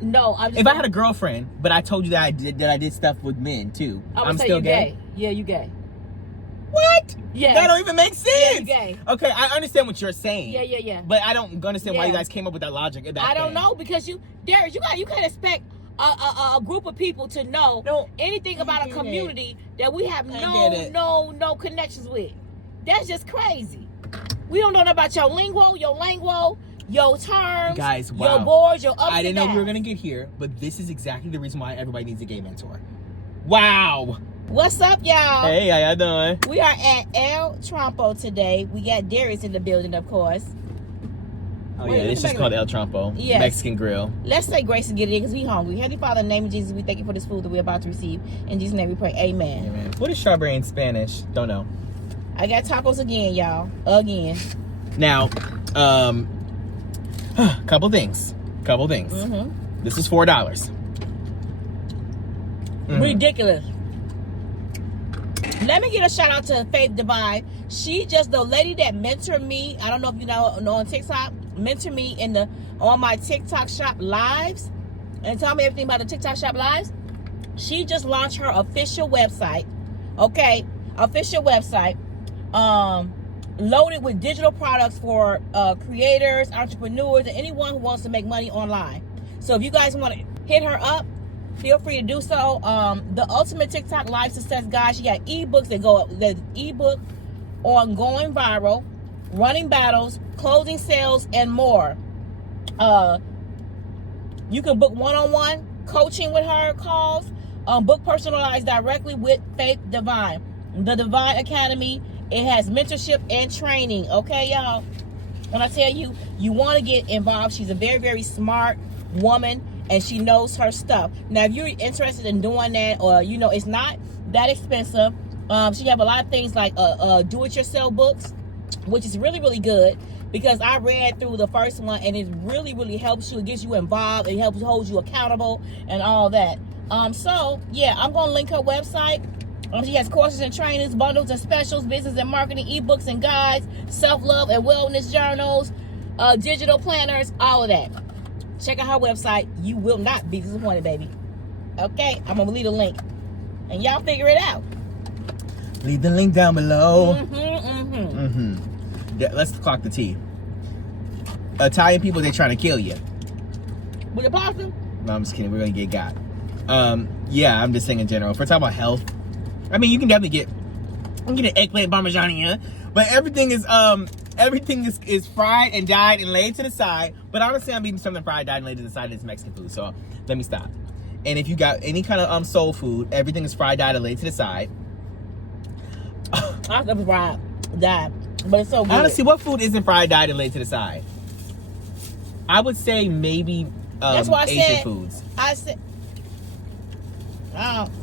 No, I'm just if I had a girlfriend, but I told you that I did stuff with men too, I'm still gay. Yeah, you gay. What? Yeah. That don't even make sense. Yeah, you gay. Okay, I understand what you're saying. Yeah. But I don't understand why you guys came up with that logic. I don't know, because Darius, you can't expect a group of people to know anything about a community that we have no connections with. That's just crazy. We don't know about your lingo, your terms, guys, wow. your boards, your ups I didn't and know downs. we were gonna get here, but this is exactly the reason why everybody needs a gay mentor. Wow. What's up, y'all? Hey, how y'all doing? We are at El Trompo today. We got Darius in the building, of course. Oh, yeah, this is called El Trompo. Yes. Mexican grill. Let's say grace and get it in because we hungry. Heavenly Father, in the name of Jesus, we thank you for this food that we're about to receive. In Jesus' name we pray, amen. Amen. What is strawberry in Spanish? Don't know. I got tacos again, y'all. Again. Now, couple things. Mm-hmm. This is $4. Ridiculous. Let me get a shout out to Faith Divine. She just the lady that mentored me. I don't know if you know on TikTok. Mentored me on my TikTok shop lives and tell me everything about the TikTok shop lives. She just launched her official website. Okay, official website. Loaded with digital products for creators, entrepreneurs, and anyone who wants to make money online. So if you guys want to hit her up, feel free to do so. The Ultimate TikTok Live Success Guide. She got ebooks the ebook on going viral, running battles, closing sales, and more. You can book one-on-one coaching with her calls. Book personalized directly with Faith Divine. The Divine Academy. It has mentorship and training. Okay, y'all. When I tell you, you want to get involved. She's a very, very smart woman, and she knows her stuff. Now, if you're interested in doing that, or it's not that expensive. She have a lot of things like do-it-yourself books, which is really, really good because I read through the first one, and it really, really helps you. It gets you involved. It helps hold you accountable and all that. So yeah, I'm gonna link her website. She has courses and trainings, bundles and specials, business and marketing, ebooks and guides, self-love and wellness journals, digital planners, all of that. Check out her website. You will not be disappointed, baby. Okay, I'm gonna leave a link, and y'all figure it out. Leave the link down below. Yeah, let's clock the T. Italian people, they're trying to kill you. with the pasta. No, I'm just kidding. We're gonna get got. Yeah, I'm just saying in general. If we're talking about health, I mean, you can definitely get an eggplant parmesan here, but everything is fried and dyed and laid to the side. But honestly, I'm eating something fried, dyed, and laid to the side. It's Mexican food, so let me stop. And if you got any kind of soul food, everything is fried, dyed, and laid to the side. I love fried, dyed, but it's so good. Honestly, what food isn't fried, dyed, and laid to the side? I would say maybe That's why Asian foods. I said,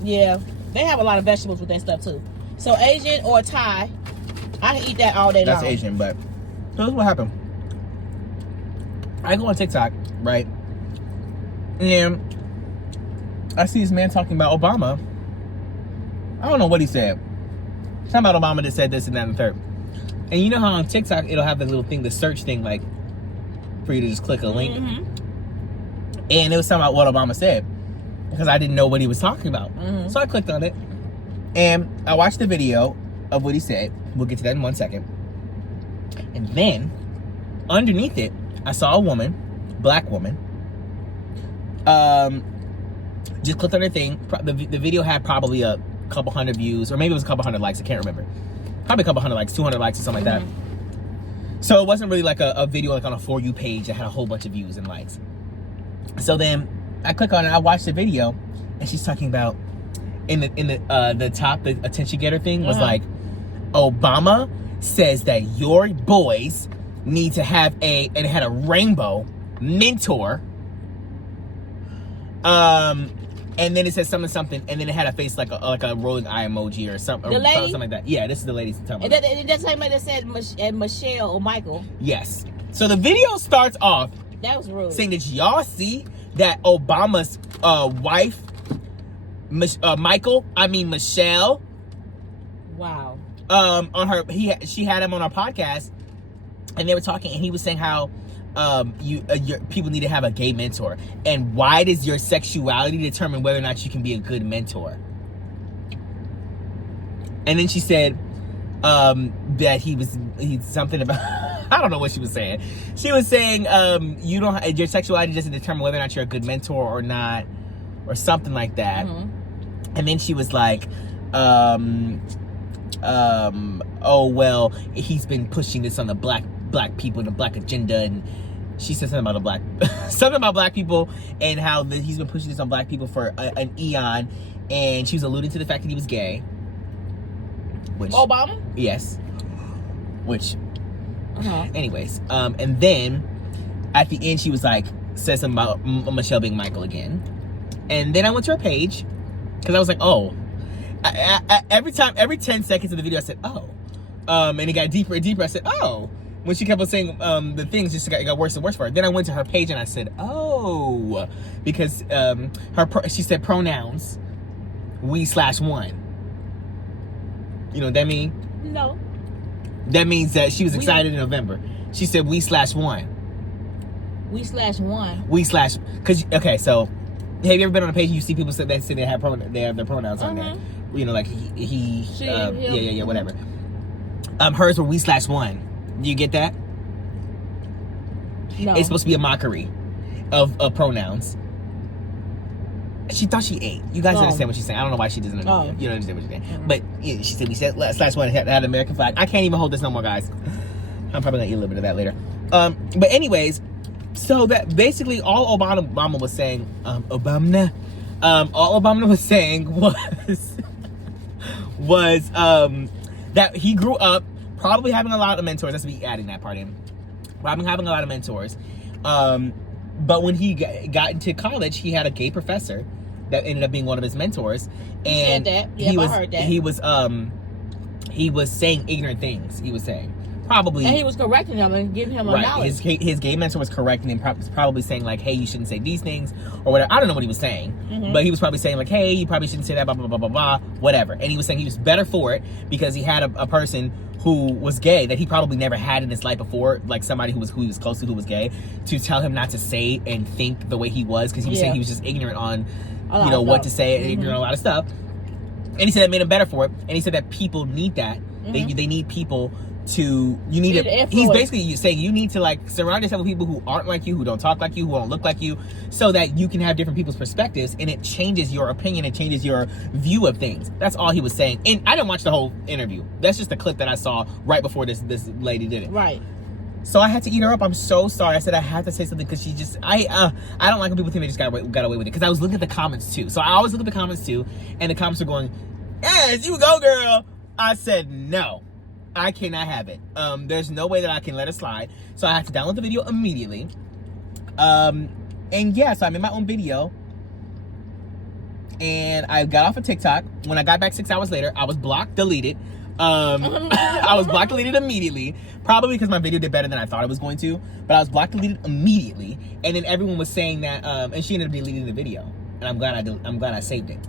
yeah, they have a lot of vegetables with that stuff too. So Asian or Thai, I can eat that all day long. That's Asian, but so here's what happened. I go on TikTok, right? And I see this man talking about Obama. I don't know what he said. Something about Obama that said this and that and the third. And you know how on TikTok it'll have the little thing, the search thing, like for you to just click a link. Mm-hmm. And it was something about what Obama said because I didn't know what he was talking about. Mm-hmm. So I clicked on it and I watched the video of what he said. We'll get to that in 1 second. And then underneath it, I saw a woman, black woman, just clicked on her thing. The video had probably a couple hundred views, or maybe it was a couple hundred likes. I can't remember. Probably a couple hundred likes, 200 likes or something like that. So it wasn't really like a video like on a For You page that had a whole bunch of views and likes. So then I click on it, I watch the video, and she's talking about in the top, the attention getter thing was like, Obama says that your boys need to have and it had a rainbow mentor. And then it says something, and then it had a face like a rolling eye emoji or something. The lady? Something like that. Yeah, this is the lady's talking And about. that's somebody that said Michelle or Michael. Yes. So the video starts off That was rude. saying, did y'all see that Obama's wife, Michelle, Wow. on her, she had him on our podcast, and they were talking, and he was saying how your people need to have a gay mentor. And why does your sexuality determine whether or not you can be a good mentor? And then she said that he's something about I don't know what she was saying. She was saying your sexuality doesn't determine whether or not you're a good mentor or not, or something like that. And then she was like, oh well, he's been pushing this on the black people and the black agenda, and she said something about something about black people and how he's been pushing this on black people for an eon, and she was alluding to the fact that he was gay. Which, Obama? Yes. Which, anyways, and then at the end she was like, said something about Michelle being Michael again, and then I went to her page because I was like, oh. Every 10 seconds of the video I said, oh, and it got deeper and deeper. I said, oh, when she kept on saying the things, just it got worse and worse for her. Then I went to her page and I said, oh, because she said pronouns we/1. You know what that mean? No. That means that she was excited in November. She said we/1. We/1. Because okay, so have you ever been on a page and you see people say they have their pronouns on there? You know, like he she, yeah, whatever. Hers were we/1. Do you get that? No. It's supposed to be a mockery of pronouns. She thought she ate. You guys understand what she's saying. I don't know why she doesn't understand. You don't understand what she's saying. But yeah, she said we/1 had an American flag. I can't even hold this no more, guys. I'm probably gonna eat a little bit of that later. But anyways, so that basically all Obama was saying, all Obama was saying was that he grew up probably having a lot of mentors. That's me adding that part in. Probably having a lot of mentors. But when he got into college, he had a gay professor that ended up being one of his mentors. And I heard that. He was saying ignorant things. He was saying. Probably, and he was correcting him and giving him a knowledge. His gay mentor was correcting him, probably saying like, "Hey, you shouldn't say these things," or whatever. I don't know what he was saying, but he was probably saying like, "Hey, you probably shouldn't say that," blah blah blah blah blah, whatever. And he was saying he was better for it because he had a person who was gay that he probably never had in his life before, like somebody who he was close to who was gay, to tell him not to say and think the way he was, because he was saying he was just ignorant on, what to say and ignorant on a lot of stuff. And he said that made him better for it. And he said that people need that. They need people. He's basically saying you need to like surround yourself with people who aren't like you, who don't talk like you, who don't look like you, so that you can have different people's perspectives and it changes your opinion, it changes your view of things. That's all he was saying. And I didn't watch the whole interview. That's just the clip that I saw right before this lady did it. Right. So I had to eat her up. I'm so sorry. I said I had to say something because she just I don't like when people think they just got away with it, because I was looking at the comments too. So I always look at the comments too, and the comments are going, "Yes, you go, girl." I said no. I cannot have it. There's no way that I can let it slide. So I have to download the video immediately. And yeah, so I made my own video. And I got off of TikTok. When I got back 6 hours later, I was blocked, deleted. I was blocked, deleted immediately. Probably because my video did better than I thought it was going to. But I was blocked, deleted immediately. And then everyone was saying that, and she ended up deleting the video. And I'm glad I saved it.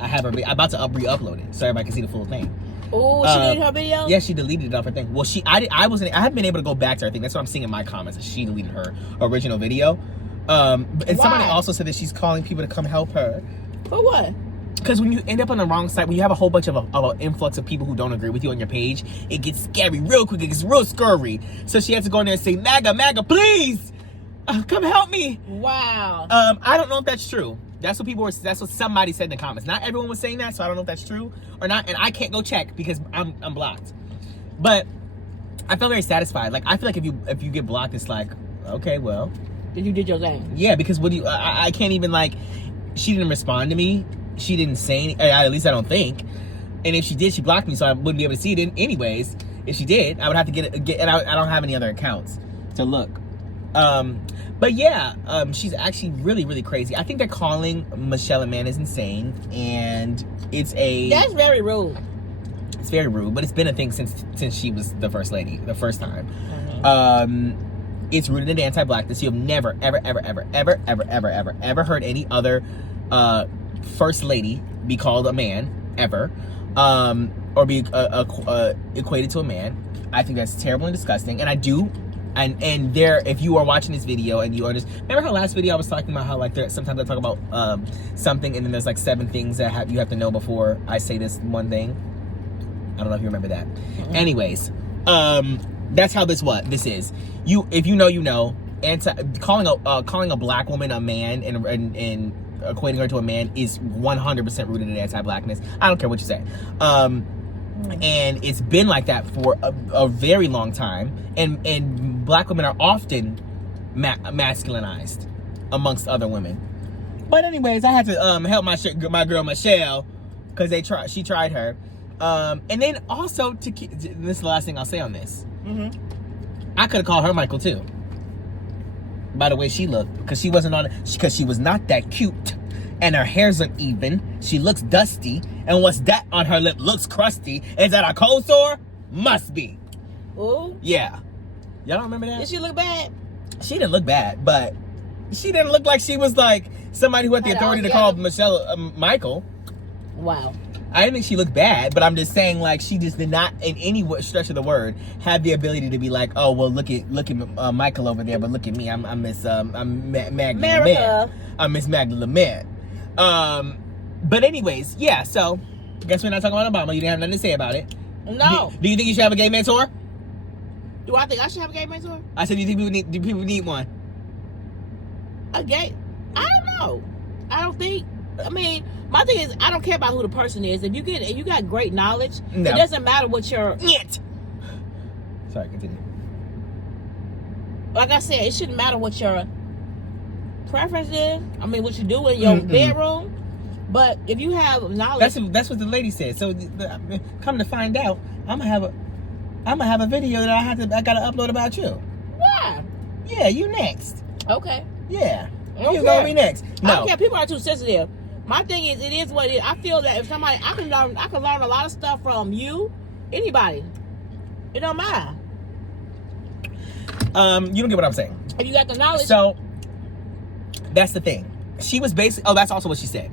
I'm about to re-upload it so everybody can see the full thing. Oh, she deleted her video? Yeah, she deleted it off her thing. Well, I haven't been able to go back to her thing. That's what I'm seeing in my comments, that she deleted her original video. And somebody also said that she's calling people to come help her. For what? Because when you end up on the wrong side, when you have a whole bunch of an influx of people who don't agree with you on your page, it gets scary real quick. It gets real scurry. So she had to go in there and say, MAGA, please, come help me. Wow. I don't know if that's true. That's what somebody said in the comments. Not everyone was saying that, so I don't know if that's true or not. And I can't go check because I'm blocked. But I feel very satisfied. Like, I feel like if you get blocked, it's like, okay, well, you did your thing. Yeah, because I can't even, like, she didn't respond to me. She didn't say anything. At least I don't think. And if she did, she blocked me, so I wouldn't be able to see it anyways. If she did, I would have to get and I don't have any other accounts to look. But yeah, she's actually really, really crazy. I think they're calling Michelle a man is insane, and that's very rude. It's very rude, but it's been a thing since she was the first lady, the first time. It's rooted in anti-blackness. You have never, ever, ever, ever, ever, ever, ever, ever, ever heard any other first lady be called a man ever, or be equated to a man. I think that's terrible and disgusting, and I do And there, if you are watching this video and you are just, remember how last video I was talking about how like there sometimes I talk about something and then there's like 7 things that you have to know before I say this one thing. I don't know if you remember that. Mm-hmm. Anyways, that's how this is. If you know, calling a black woman a man and equating her to a man is 100% rooted in anti-blackness. I don't care what you say. And it's been like that for a very long time. And black women are often masculinized amongst other women. But anyways, I had to help my girl Michelle because she tried her. And then also this is the last thing I'll say on this. Mm-hmm. I could have called her Michael too. By the way she looked, because she was not that cute. And her hair's uneven. She looks dusty. And what's that on her lip looks crusty. Is that a cold sore? Must be. Ooh. Yeah. Y'all don't remember that? Did she look bad? She didn't look bad, but she didn't look like she was like somebody who had the authority to call Michelle Michael. Wow. I didn't think she looked bad, but I'm just saying like she just did not in any stretch of the word have the ability to be like, oh well, look at Michael over there, but look at me, I'm Miss Magdalene. I'm Miss Magdalene Man. But anyways, yeah. So guess we're not talking about Obama. You didn't have nothing to say about it. No. Do you think you should have a gay mentor? Do I think I should have a gay mentor? I said, do you think people need one? A gay? I don't know. I don't think. I mean, my thing is, I don't care about who the person is. If you got great knowledge, no. It doesn't matter what your. Sorry, continue. Like I said, it shouldn't matter what your preference is. I mean, what you do in your bedroom. But if you have knowledge, that's what the lady said. So come to find out, I'm gonna have a video that I gotta upload about you. Why? Yeah, you next. Okay. Yeah. Okay. You're gonna be next. No. I don't care. People are too sensitive. My thing is, it is what it is. I feel that if somebody, I can learn a lot of stuff from you, anybody. It don't matter. You don't get what I'm saying. If you got the knowledge. So that's the thing. She was basically. Oh, that's also what she said.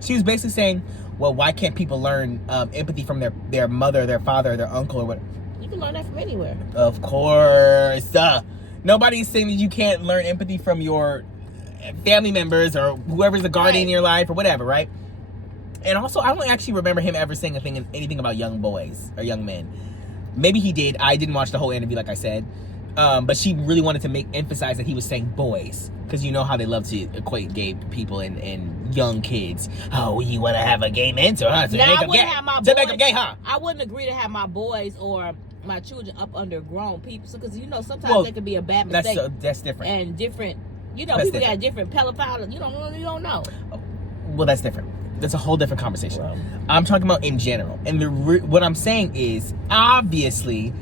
She was basically saying, well, why can't people learn empathy from their mother, their father, their uncle, or what? You can learn that from anywhere. Of course. Nobody's saying that you can't learn empathy from your family members or whoever's the guardian in your life or whatever, right? And also, I don't actually remember him ever saying anything about young boys or young men. Maybe he did. I didn't watch the whole interview, like I said. But she really wanted to emphasize that he was saying boys. Because you know how they love to equate gay people and young kids. Oh, you want to have a gay mentor, huh? To make them gay, huh? I wouldn't agree to have my boys or my children up under grown people. Because, sometimes they could be a bad mistake. That's different. And different, people different. got different pedophiles. You don't know. Well, that's different. That's a whole different conversation. Well, I'm talking about in general. And what I'm saying is, obviously,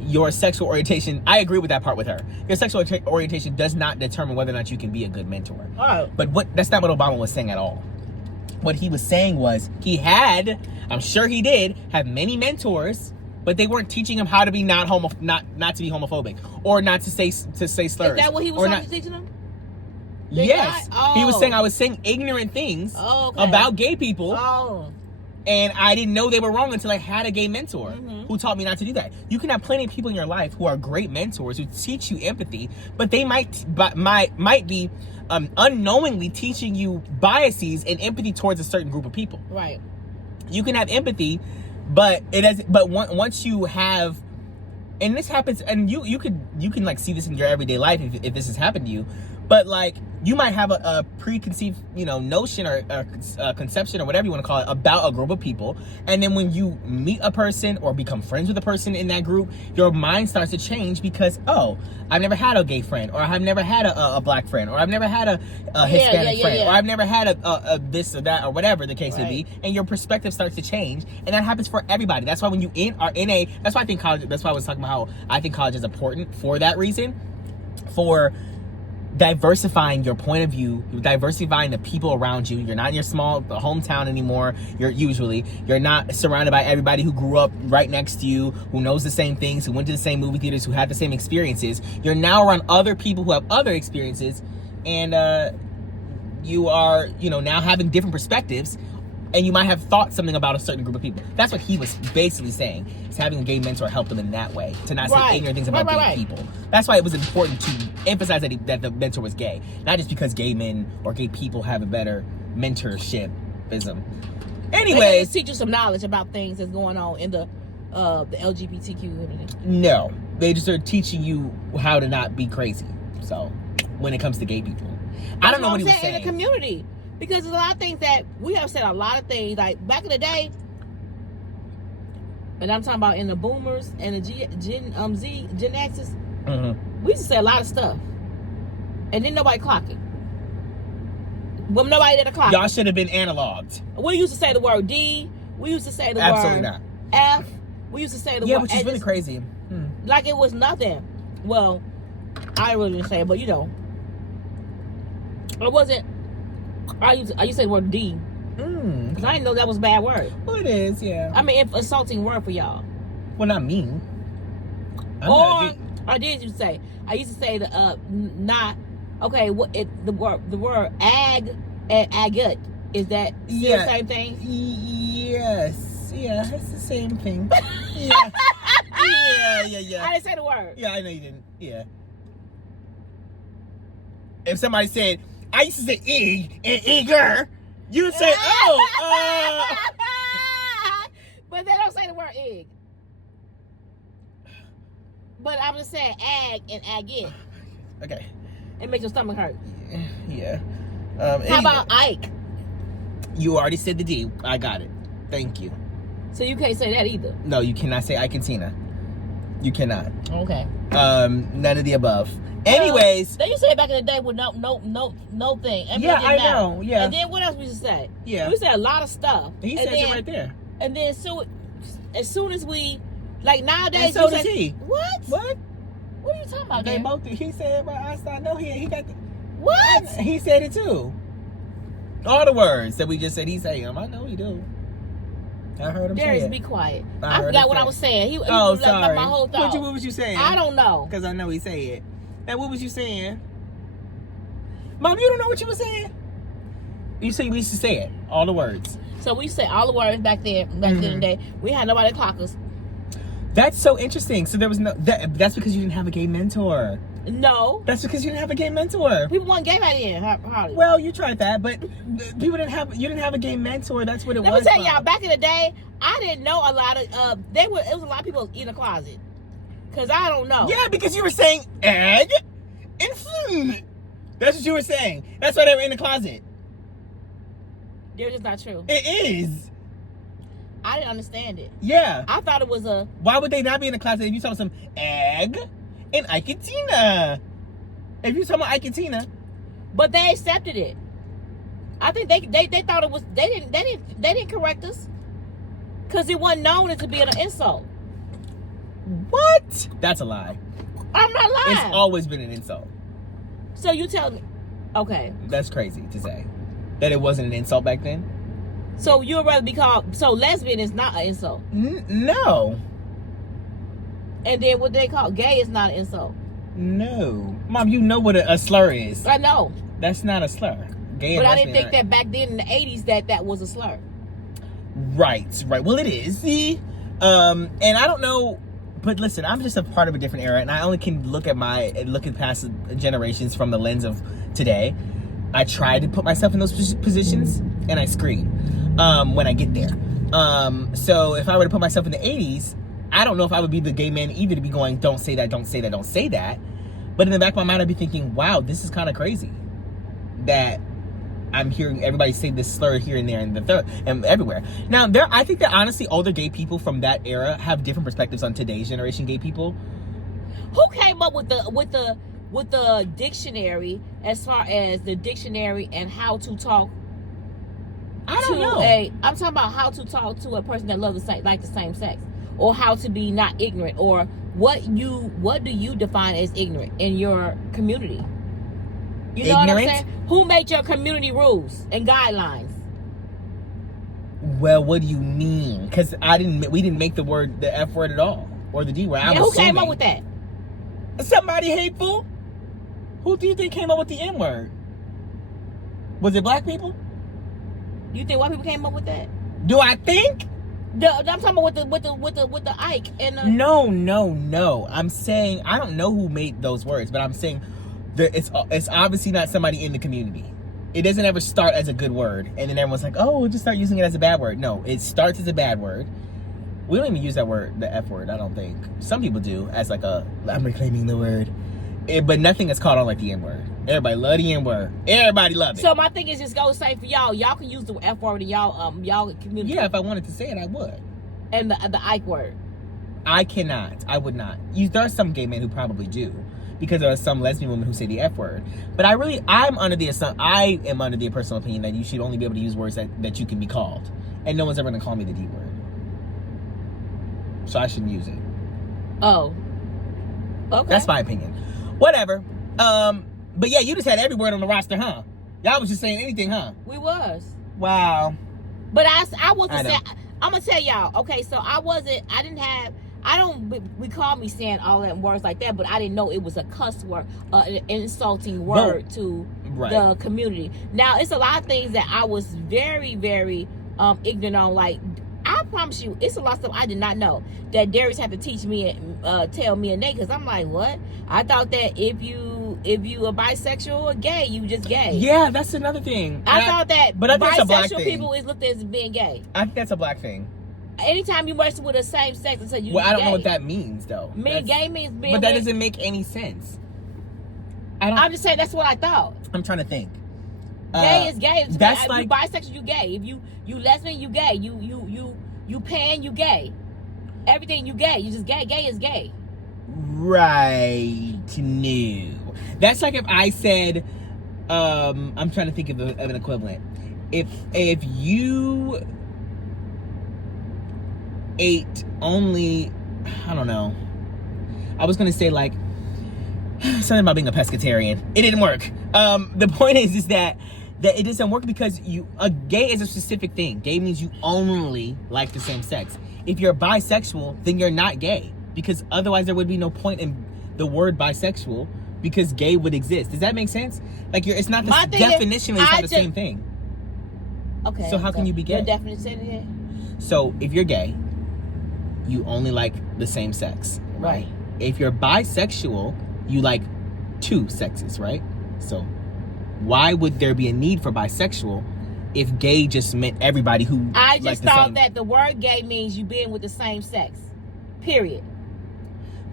your sexual orientation, I agree with that part with her. Your sexual orientation does not determine whether or not you can be a good mentor. Oh. But that's not what Obama was saying at all. What he was saying was I'm sure he did, have many mentors, but they weren't teaching him how to be not to be homophobic or not to say slurs. Is that what he was teaching them? Yes. He was saying I was saying ignorant things about gay people. Oh. And I didn't know they were wrong until I had a gay mentor who taught me not to do that. You can have plenty of people in your life who are great mentors who teach you empathy, but they might be unknowingly teaching you biases and empathy towards a certain group of people. Right. You can have empathy, but once you have, and this happens, and you can like see this in your everyday life if this has happened to you. But like you might have a preconceived, notion or conception or whatever you want to call it about a group of people, and then when you meet a person or become friends with a person in that group, your mind starts to change because I've never had a gay friend, or I've never had a black friend, or I've never had a Hispanic friend, or I've never had a this or that or whatever the case may be, and your perspective starts to change, and that happens for everybody. That's why when you that's why I think college. That's why I was talking about how I think college is important for that reason, for diversifying your point of view, diversifying the people around you. You're not in your small hometown anymore. You're not surrounded by everybody who grew up right next to you, who knows the same things, who went to the same movie theaters, who had the same experiences. You're now around other people who have other experiences, and you are, now having different perspectives And you might have thought something about a certain group of people. That's what he was basically saying. Is having a gay mentor help them in that way. To not say ignorant things about gay people. That's why it was important to emphasize that the mentor was gay. Not just because gay men or gay people have a better mentorshipism. Anyways. They teach you some knowledge about things that's going on in the LGBTQ community. No. They just are teaching you how to not be crazy. So, when it comes to gay people. I don't know what he was saying. In the community. Because there's a lot of things that we have said a lot of things. Like back in the day, and I'm talking about in the boomers and the Gen X's, we used to say a lot of stuff. And then nobody clocked it. Well, nobody did a clock. Y'all should have been analogued. We used to say the word D. We used to say the Absolutely word not. F. We used to say the word... Yeah, which is really crazy. Like it was nothing. Well, I really didn't say it, but you know. It wasn't... I used to say the word D. Because I didn't know that was a bad word. Well, it is, yeah. I mean, insulting word for y'all. Well, not mean. I used to say the not... Okay, the word ag and agut, is that still the same thing? Yes. Yeah, it's the same thing. Yeah. Yeah. I didn't say the word. Yeah, I know you didn't. Yeah. If somebody said, I used to say egg and egger, you would say, But they don't say the word egg. But I'm just saying ag and agate. Okay. It makes your stomach hurt. Yeah. How about Ike? You already said the D. I got it. Thank you. So you can't say that either. No, you cannot say Ike and Tina. You cannot. Okay. None of the above. Anyways. They used to say back in the day with no thing. Yeah, I know. Yeah. And then what else we used to say? Yeah. We said a lot of stuff. He says it right there. And then as soon as we, like nowadays. And so does he. What? What? What are you talking about? They both do. He said, but I know he got the. What? He said it too. All the words that we just said, he say them. I know he do. I heard him Darius, say it. be quiet. I forgot what I was saying. He sorry. My whole thought. What was you saying? I don't know. Because I know he say it. Now, what was you saying? Mom, you don't know what you were saying? You say we used to say it. All the words. So we say all the words back then in the day. We had nobody to clock us. That's so interesting. So there was no... That's because you didn't have a gay mentor. No. That's because you didn't have a gay mentor. People weren't gay back then, probably. Well, you tried that, but people didn't have... You didn't have a gay mentor. That's what it was. Let me tell y'all, back in the day, I didn't know a lot of... it was a lot of people in the closet. Because I don't know. Yeah, because you were saying egg and food. That's what you were saying. That's why they were in the closet. They're just not true. It is. I didn't understand it. Yeah. I thought it was a... Why would they not be in the closet if you saw some egg and Ike and Tina? If you saw my Ike and Tina. But they accepted it. I think they thought it was... They didn't correct us. Because it wasn't known as to be an insult. What? That's a lie. I'm not lying. It's always been an insult. So you tell me... Okay. That's crazy to say. That it wasn't an insult back then? So you'd rather be called... So lesbian is not an insult? No. And then what they call gay is not an insult? No. Mom, you know what a slur is. I know. That's not a slur. Gay and but I didn't think lesbian that back then in the 80s that was a slur. Right. Well, it is. See? And I don't know... But listen, I'm just a part of a different era, and I only can look at past generations from the lens of today. I try to put myself in those positions, and I scream when I get there. So if I were to put myself in the 80s, I don't know if I would be the gay man either to be going, don't say that, don't say that, don't say that. But in the back of my mind, I'd be thinking, wow, this is kind of crazy that I'm hearing everybody say this slur here and there and everywhere. Now, I think that honestly, older gay people from that era have different perspectives on today's generation gay people. Who came up with the dictionary as far as the dictionary and how to talk? I don't know. I'm talking about how to talk to a person that loves the same sex, or how to be not ignorant, or what do you define as ignorant in your community? You know what I'm saying? Who made your community rules and guidelines? Well, what do you mean? Because we didn't make the F word at all, or the D word. Yeah, who came up with that? Somebody hateful. Who do you think came up with the N word? Was it black people? You think white people came up with that? Do I think? I'm talking about with the Ike and the... No. I'm saying I don't know who made those words, but I'm saying that it's obviously not somebody in the community. It doesn't ever start as a good word, and then everyone's like, "Oh, we'll just start using it as a bad word." No, it starts as a bad word. We don't even use that word, the F word. I don't think some people do as like I'm reclaiming the word, but nothing is called on like the N word. Everybody love the N word. Everybody love it. So my thing is just go say for y'all. Y'all can use the F word in y'all community. Yeah, if I wanted to say it, I would. And the Ike word. I cannot. I would not. There are some gay men who probably do, because there are some lesbian women who say the F word. But I am under the personal opinion that you should only be able to use words that you can be called, and no one's ever gonna call me the D word, so I shouldn't use it. Oh. Okay. That's my opinion. Whatever. But yeah, you just had every word on the roster, huh? Y'all was just saying anything, huh? We was. Wow. But I wasn't saying. I'm gonna tell y'all. Okay, so we called me saying all that words like that, but I didn't know it was a cuss word, an insulting word to the community. Now, it's a lot of things that I was very, very ignorant on. Like, I promise you, it's a lot of stuff I did not know that Darius had to teach me and tell me and Nate, because I'm like, what? I thought that if you are bisexual or gay, you just gay. Yeah, that's another thing. I thought that but I think bisexual people is looked at as being gay. I think that's a black thing. Anytime you merge with the same sex, and say you. Well, I don't gay. know what that means though. Gay means being. But that doesn't make any sense. I'm just saying that's what I thought. I'm trying to think. Gay is gay. That's if like you bisexual, you gay. If you lesbian, you gay. You pan, you gay. Everything you gay. You just gay. Gay is gay. Right. No. That's like if I said, I'm trying to think of an equivalent. If you ate only, I don't know. I was gonna say like something about being a pescatarian. It didn't work. The point is that it doesn't work because gay is a specific thing. Gay means you only like the same sex. If you're bisexual, then you're not gay, because otherwise there would be no point in the word bisexual, because gay would exist. Does that make sense? Like it's not the definition. It's not the same thing. Okay. So how can you be gay? Your definition is gay. So if you're gay, you only like the same sex, right? If you're bisexual, you like two sexes, right? So why would there be a need for bisexual if gay just meant everybody who I just thought that the word gay means you being with the same sex. Period.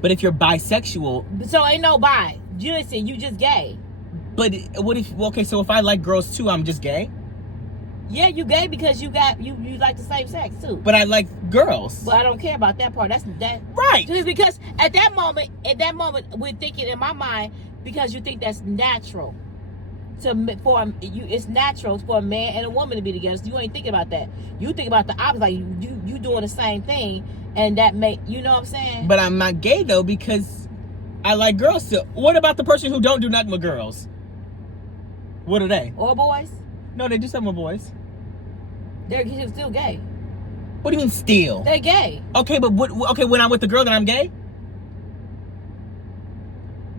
But if you're bisexual, so ain't no bi. Listen, you just gay. But what if? Okay, so if I like girls too, I'm just gay. Yeah, you gay because you like the same sex too. But I like girls. Well, I don't care about that part. That's right. Just because at that moment, we're thinking in my mind, because you think that's natural. It's natural for a man and a woman to be together. So you ain't thinking about that. You think about the opposite, like you doing the same thing, and that you know what I'm saying? But I'm not gay though, because I like girls still. What about the person who don't do nothing with girls? What are they? Or boys? No, they do something with boys. They're still gay. What do you mean still? They're gay. Okay, but when I'm with the girl, then I'm gay?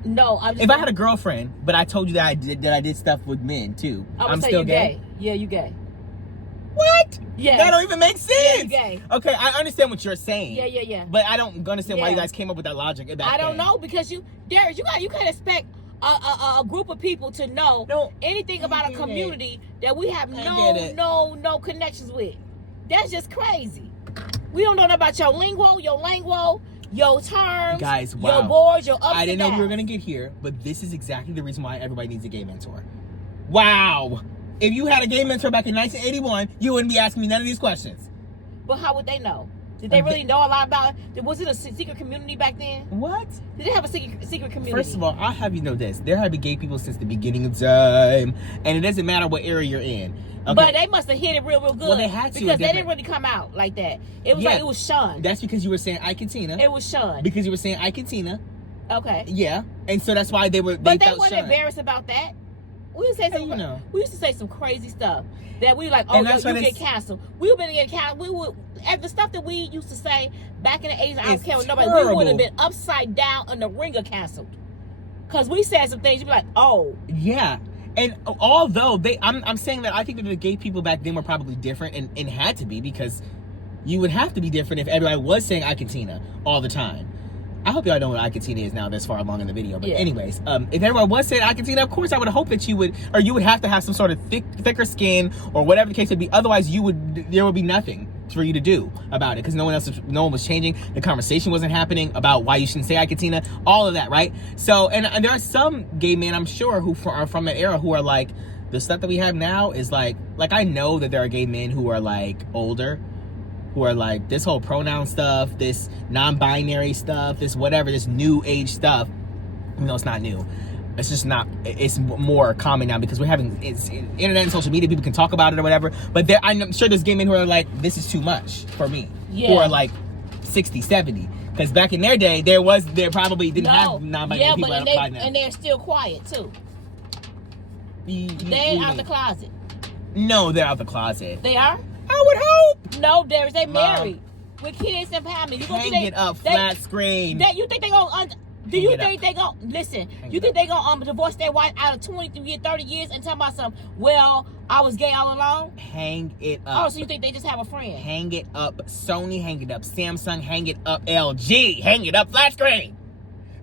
No, I'm just if I had a girlfriend, but I told you that I did stuff with men too, I'm still gay. Yeah, you gay. What? Yeah. That don't even make sense. Yeah, you gay. Okay, I understand what you're saying. Yeah. But I don't understand why you guys came up with that logic. I don't know, because Darius, you can't expect a group of people to know anything about a community that we have no connections with. That's just crazy. We don't know nothing about your lingo, your terms, guys, wow. Your boards, your ups I didn't know we were downs. gonna get here, but this is exactly the reason why everybody needs a gay mentor. Wow. If you had a gay mentor back in 1981, you wouldn't be asking me none of these questions. But how would they know? Did they really know a lot about it? Was it a secret community back then? What? Did they have a secret community? First of all, I'll have you know this. There have been gay people since the beginning of time. And it doesn't matter what area you're in. Okay? But they must have hit it real good. Well, they had to. Because they didn't really come out like that. It was like it was shunned. That's because you were saying Ike and Tina. It was shunned. Because you were saying Ike and Tina. Okay. Yeah. And so that's why they weren't embarrassed about that. We used to say some crazy stuff that we like, you get canceled. We would have been getting canceled. And the stuff that we used to say back in the 80s, I don't care with nobody, we would have been upside down on the ringer canceled. Because we said some things, you'd be like, oh. Yeah. And although I'm saying that I think that the gay people back then were probably different and had to be, because you would have to be different if everybody was saying I Katina all the time. I hope y'all know what I Katina is now this far along in the video. But anyways, if everyone was saying I Katina, of course I would hope that you would have to have some sort of thicker skin or whatever the case would be. Otherwise, there would be nothing for you to do about it, because no one was changing. The conversation wasn't happening about why you shouldn't say I Katina, all of that, right? So, and there are some gay men, I'm sure, who are from that era who are like, the stuff that we have now is like I know that there are gay men who are like older, who are like, this whole pronoun stuff, this non-binary stuff, this whatever, this new age stuff. No, it's not new. It's just not, it's more common now because we're having, it's internet and social media, people can talk about it or whatever. But I'm sure there's gay men who are like, this is too much for me. Yeah. Who are like 60, 70. Because back in their day, there probably didn't have non-binary people. And they're still quiet too. They out the closet. No, they're out the closet. They are? I would hope. No, they married with kids and family. Hang it up, flat screen. You think they gonna? Do you think they gonna listen? You think they gonna divorce their wife out of 20 years, 30 years, and talk about some? Well, I was gay all along. Hang it up. Oh, so you think they just have a friend? Hang it up, Sony. Hang it up, Samsung. Hang it up, LG. Hang it up, flat screen.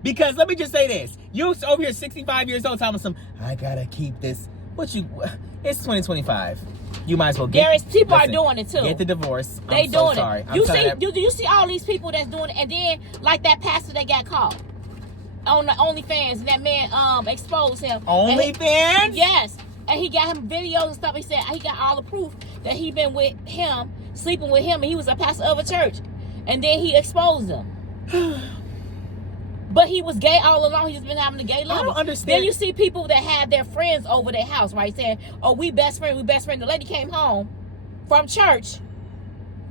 Because let me just say this: you over here, 65 years old, telling some, I gotta keep this. It's 2025. You might as well get. People are doing it too. Get the divorce. They doing it. Do you see all these people that's doing it? And then like that pastor that got caught on the OnlyFans, and that man exposed him. OnlyFans? Yes. And he got him videos and stuff. He said he got all the proof that he been with him, sleeping with him, and he was a pastor of a church. And then he exposed him. But he was gay all along. He's been having a gay love. I don't understand. Then you see people that have their friends over their house, right? Saying, oh, we best friend. The lady came home from church.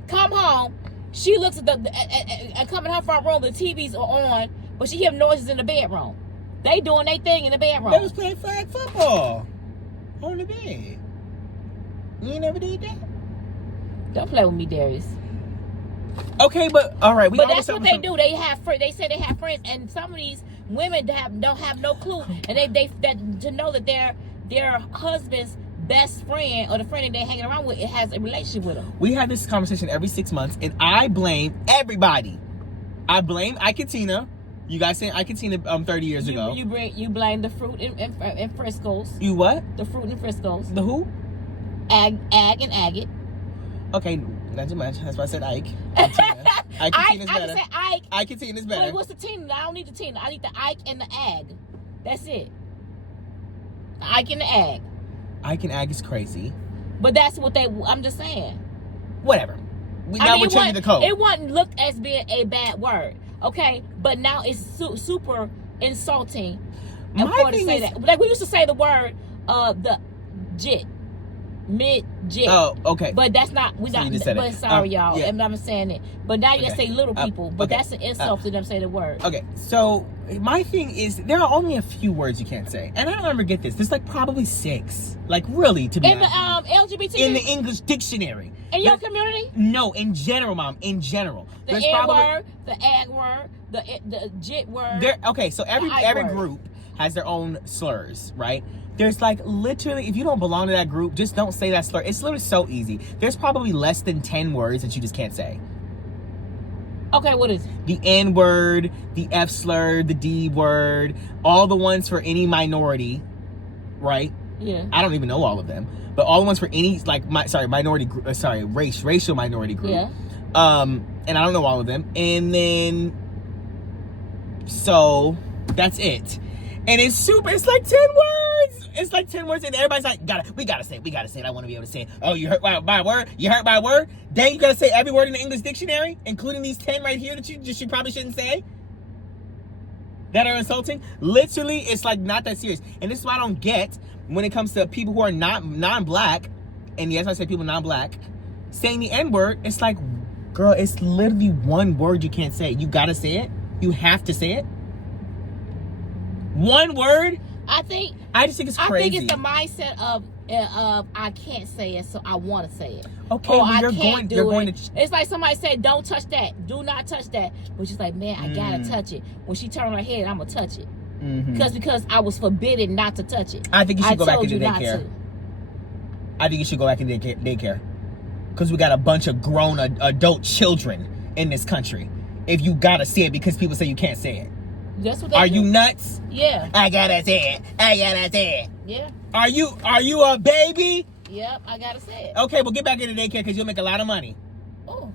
Come home. She looks at and coming home from her room, the TVs are on, but she hear noises in the bedroom. They doing their thing in the bedroom. They was playing flag football on the bed. You never did that? Don't play with me, Darius. Okay, but all right. But that's what they do. They say they have friends, and some of these women don't have no clue, and they to know that their husband's best friend or the friend that they're hanging around with, it has a relationship with them. We have this conversation every 6 months, and I blame everybody. I blame Ikatina. You guys saying Ikatina 30 years ago. You blame the fruit in Frisco's. You what? The fruit in Frisco's. The who? Ag and agate. Okay, not too much. That's why I said Ike. Ikatina's better. I can say Ike. Ikatina's better. What's the Tina? I don't need the Tina. I need the Ike and the Ag. That's it. The Ike and the Ag. Ike and Ag is crazy. But that's what I'm just saying. Whatever. Now we're changing the code. It wasn't looked as being a bad word. Okay? But now it's super insulting. My thing is, that. Like we used to say the word the jit. Mid-jit. Oh, okay. But that's not, but sorry, y'all. Yeah. I'm saying it. But now you say little people, but that's an insult to them say the word. Okay, so my thing is, there are only a few words you can't say. And I don't ever get this. There's like probably 6. Like really, to be honest. In the LGBT? In the English dictionary. In your community? No, in general, Mom. In general. The N word, the ag word, the jit word. Okay, so every group has their own slurs, right? There's like literally, if you don't belong to that group, just don't say that slur. It's literally so easy. There's probably less than 10 words that you just can't say. Okay, what is it? The N word, the F slur, the D word, all the ones for any minority, right? Yeah. I don't even know all of them, but all the ones for any minority group. Racial minority group. Yeah. And I don't know all of them. And then, so that's it. And it's like 10 words. It's like 10 words, and everybody's like, we gotta say it. I want to be able to say it. Oh, you hurt by a word? You hurt by a word? Then you gotta say every word in the English dictionary, including these 10 right here that you probably shouldn't say, that are insulting. Literally, it's like not that serious. And this is why I don't get when it comes to people who are not non-black, and yes, I say people non-black, saying the N-word. It's like, girl, it's literally one word you can't say. You gotta say it. You have to say it. One word. I just think it's crazy. I think it's the mindset of I can't say it, so I want to say it. Okay, well, you're going to. It's like somebody said, "Don't touch that. Do not touch that." But she's like, "Man, I gotta touch it." When she turned her head, I'm gonna touch it. because I was forbidden not to touch it. I think you should go back told into you not daycare. to. I think you should go back into daycare. Because we got a bunch of grown adult children in this country. If you gotta say it because people say you can't say it. That's what they Are do. you nuts? Yeah. I gotta say it. I gotta say it. Yeah. Are you a baby? Yep, I gotta say it. Okay, well get back into daycare because you'll make a lot of money. Oh.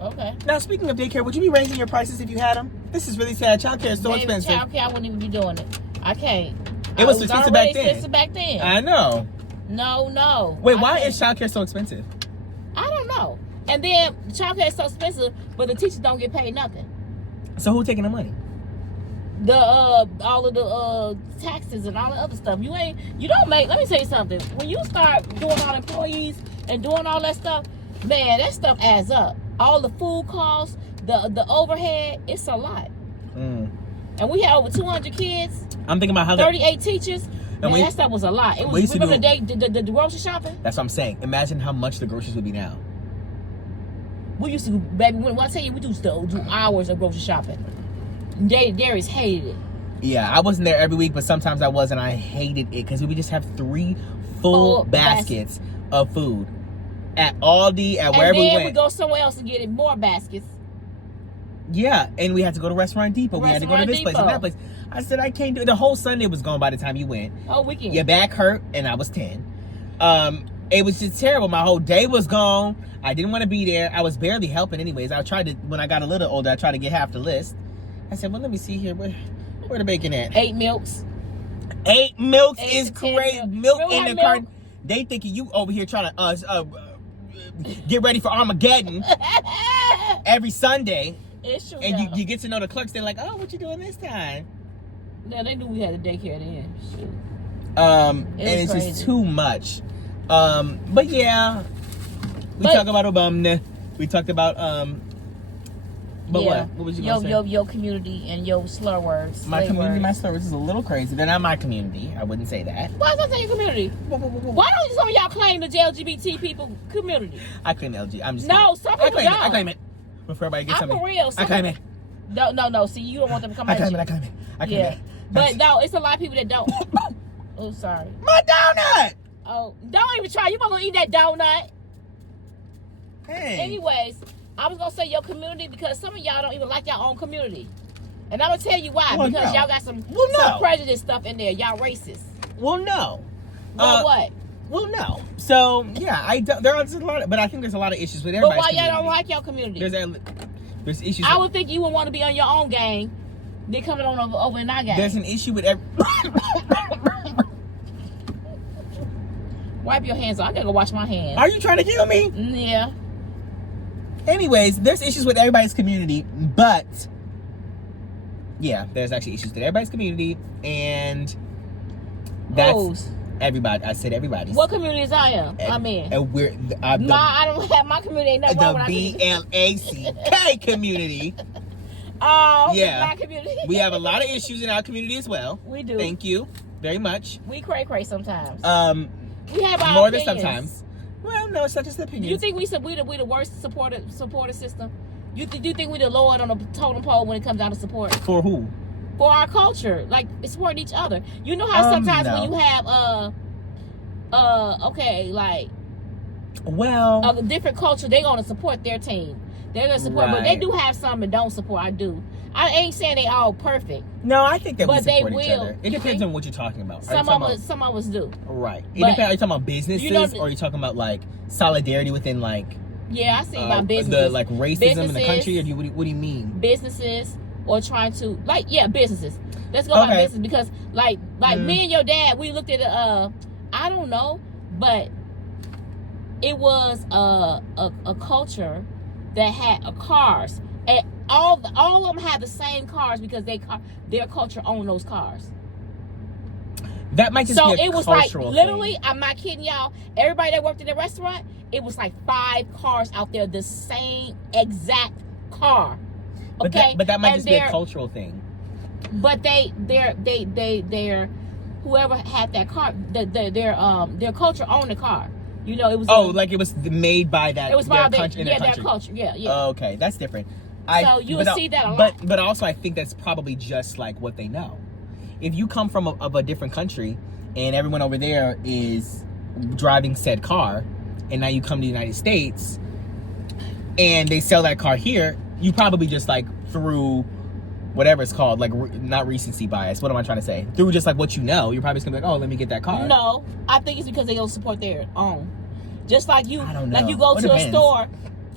Okay. Now speaking of daycare, would you be raising your prices if you had them? This is really sad. Childcare is so expensive. Childcare, I wouldn't even be doing it. I can't. It was expensive back then. Expensive back then. I know. No. Wait, why is childcare so expensive? I don't know. And then childcare is so expensive, but the teachers don't get paid nothing. So who's taking the money? The all of the taxes and all the other stuff. You don't make. Let me tell you something. When you start doing all employees and doing all that stuff, man, that stuff adds up. All the food costs, the overhead, it's a lot. And we had over 200 kids. I'm thinking about how 38 teachers. Man, that stuff was a lot. It was. Remember the grocery shopping? That's what I'm saying. Imagine how much the groceries would be now. We used to, baby. When I tell you, we used to do hours of grocery shopping. Darius hated it. Yeah, I wasn't there every week, but sometimes I was, and I hated it because we would just have 3 full baskets of food at Aldi, at wherever we went. And then we go somewhere else and get more baskets. Yeah, and we had to go to Restaurant Depot. We had to go to this place and that place. I said, I can't do it. The whole Sunday was gone by the time you went. Oh, weekend. Your back hurt, and I was 10. It was just terrible. My whole day was gone. I didn't want to be there. I was barely helping anyways. I tried to, when I got a little older, I tried to get half the list. I said, well, let me see here. Where the bacon at? 8 milks. 8 milks is crazy. Milk in the milk? carton. They thinking you over here trying to get ready for Armageddon every Sunday. It's true. And you get to know the clerks. They're like, oh, what you doing this time? No, they knew we had a daycare then. Shoot. And it's crazy. just too much. But yeah, we talked about Obama. We talked about But yeah. what was you gonna say? Your community and your slur words. My community, words. my slur words is a little crazy. They're not my community. I wouldn't say that. Why is that your community? Why don't some of y'all claim the LGBT people community? I claim LG. I'm just no, kidding. some people don't. I claim it. Before everybody gets I'm something. for real. I claim it. No. See, you don't want them to come I at claim you. it. I claim it. I claim Yeah. it. But no, it's a lot of people that don't. Oh, sorry. My donut. Oh, don't even try. You want to eat that donut? Hey. Anyways, I was gonna say your community because some of y'all don't even like your own community, and I'm gonna tell you why. Well, because no. y'all got some no. prejudice stuff in there. Y'all racist. Well, no. What? Well, no. So yeah, there are a lot, but I think there's a lot of issues with everybody's But why community. y'all don't like your community? There's issues. I would think you would want to be on your own gang. Then coming on over in our gang. There's an issue with every. Wipe your hands off. I gotta go wash my hands. Are you trying to kill me? Yeah. Anyways, there's issues with everybody's community, but yeah, there's actually issues with everybody's community, and that's everybody. I said everybody's. What communities I am? I'm in. And we're I don't have my community. Ain't nothing wrong with the BLACK community. Oh, yeah. My community. We have a lot of issues in our community as well. We do. Thank you very much. We cray sometimes. We have our more opinions. than sometimes. Well, no, it's not just opinions. You think we the worst supported system? You think we the lowest on the totem pole when it comes down to support? For who? For our culture, like supporting each other. You know how sometimes no. when you have a different culture, they're gonna support their team. They're gonna support, but they do have some that don't support. I ain't saying they all perfect. No, I think that we but support they each will. other. It depends on what you're talking about. Some of us do. Right. It depends. Are you talking about businesses, or are you talking about like solidarity within like? Yeah, I see about businesses. The like racism in the country, or what do you mean? Businesses, or trying to businesses. Let's go by business because like me and your dad, we looked at I don't know, but it was a culture that had cars. And all of them had the same cars because their culture owned those cars. That might just be a cultural it was like literally, I'm not kidding y'all. Everybody that worked in the restaurant, it was like 5 cars out there, the same exact car. Okay, but that might just be a cultural thing. But they're whoever had that car, their culture owned the car. You know, it was like it was made by that. It was by their country. their culture. Yeah. Okay, that's different. So you will see that a lot. But also, I think that's probably just like what they know. if you come from a different country and everyone over there is driving said car, and now you come to the United States and they sell that car here, you probably just like through whatever it's called, like not recency bias. What am I trying to say? Through just like what you know, you're probably just gonna be like, oh, let me get that car. No, I think it's because they don't support their own. Just like you, I don't know. like you go It to depends. a store,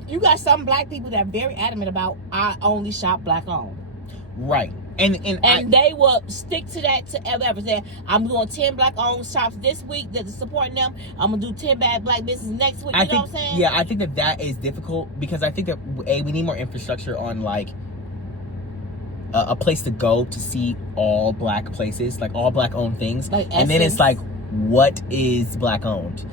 you got some black people that are very adamant about, I only shop black owned. Right. And they will stick to that to ever say, I'm doing 10 black owned shops this week that is supporting them. I'm gonna do 10 bad black businesses next week. You know what I'm saying? Yeah, I think that is difficult because I think that we need more infrastructure on like a place to go to see all black places, like all black owned things. Like and then it's like, what is black owned?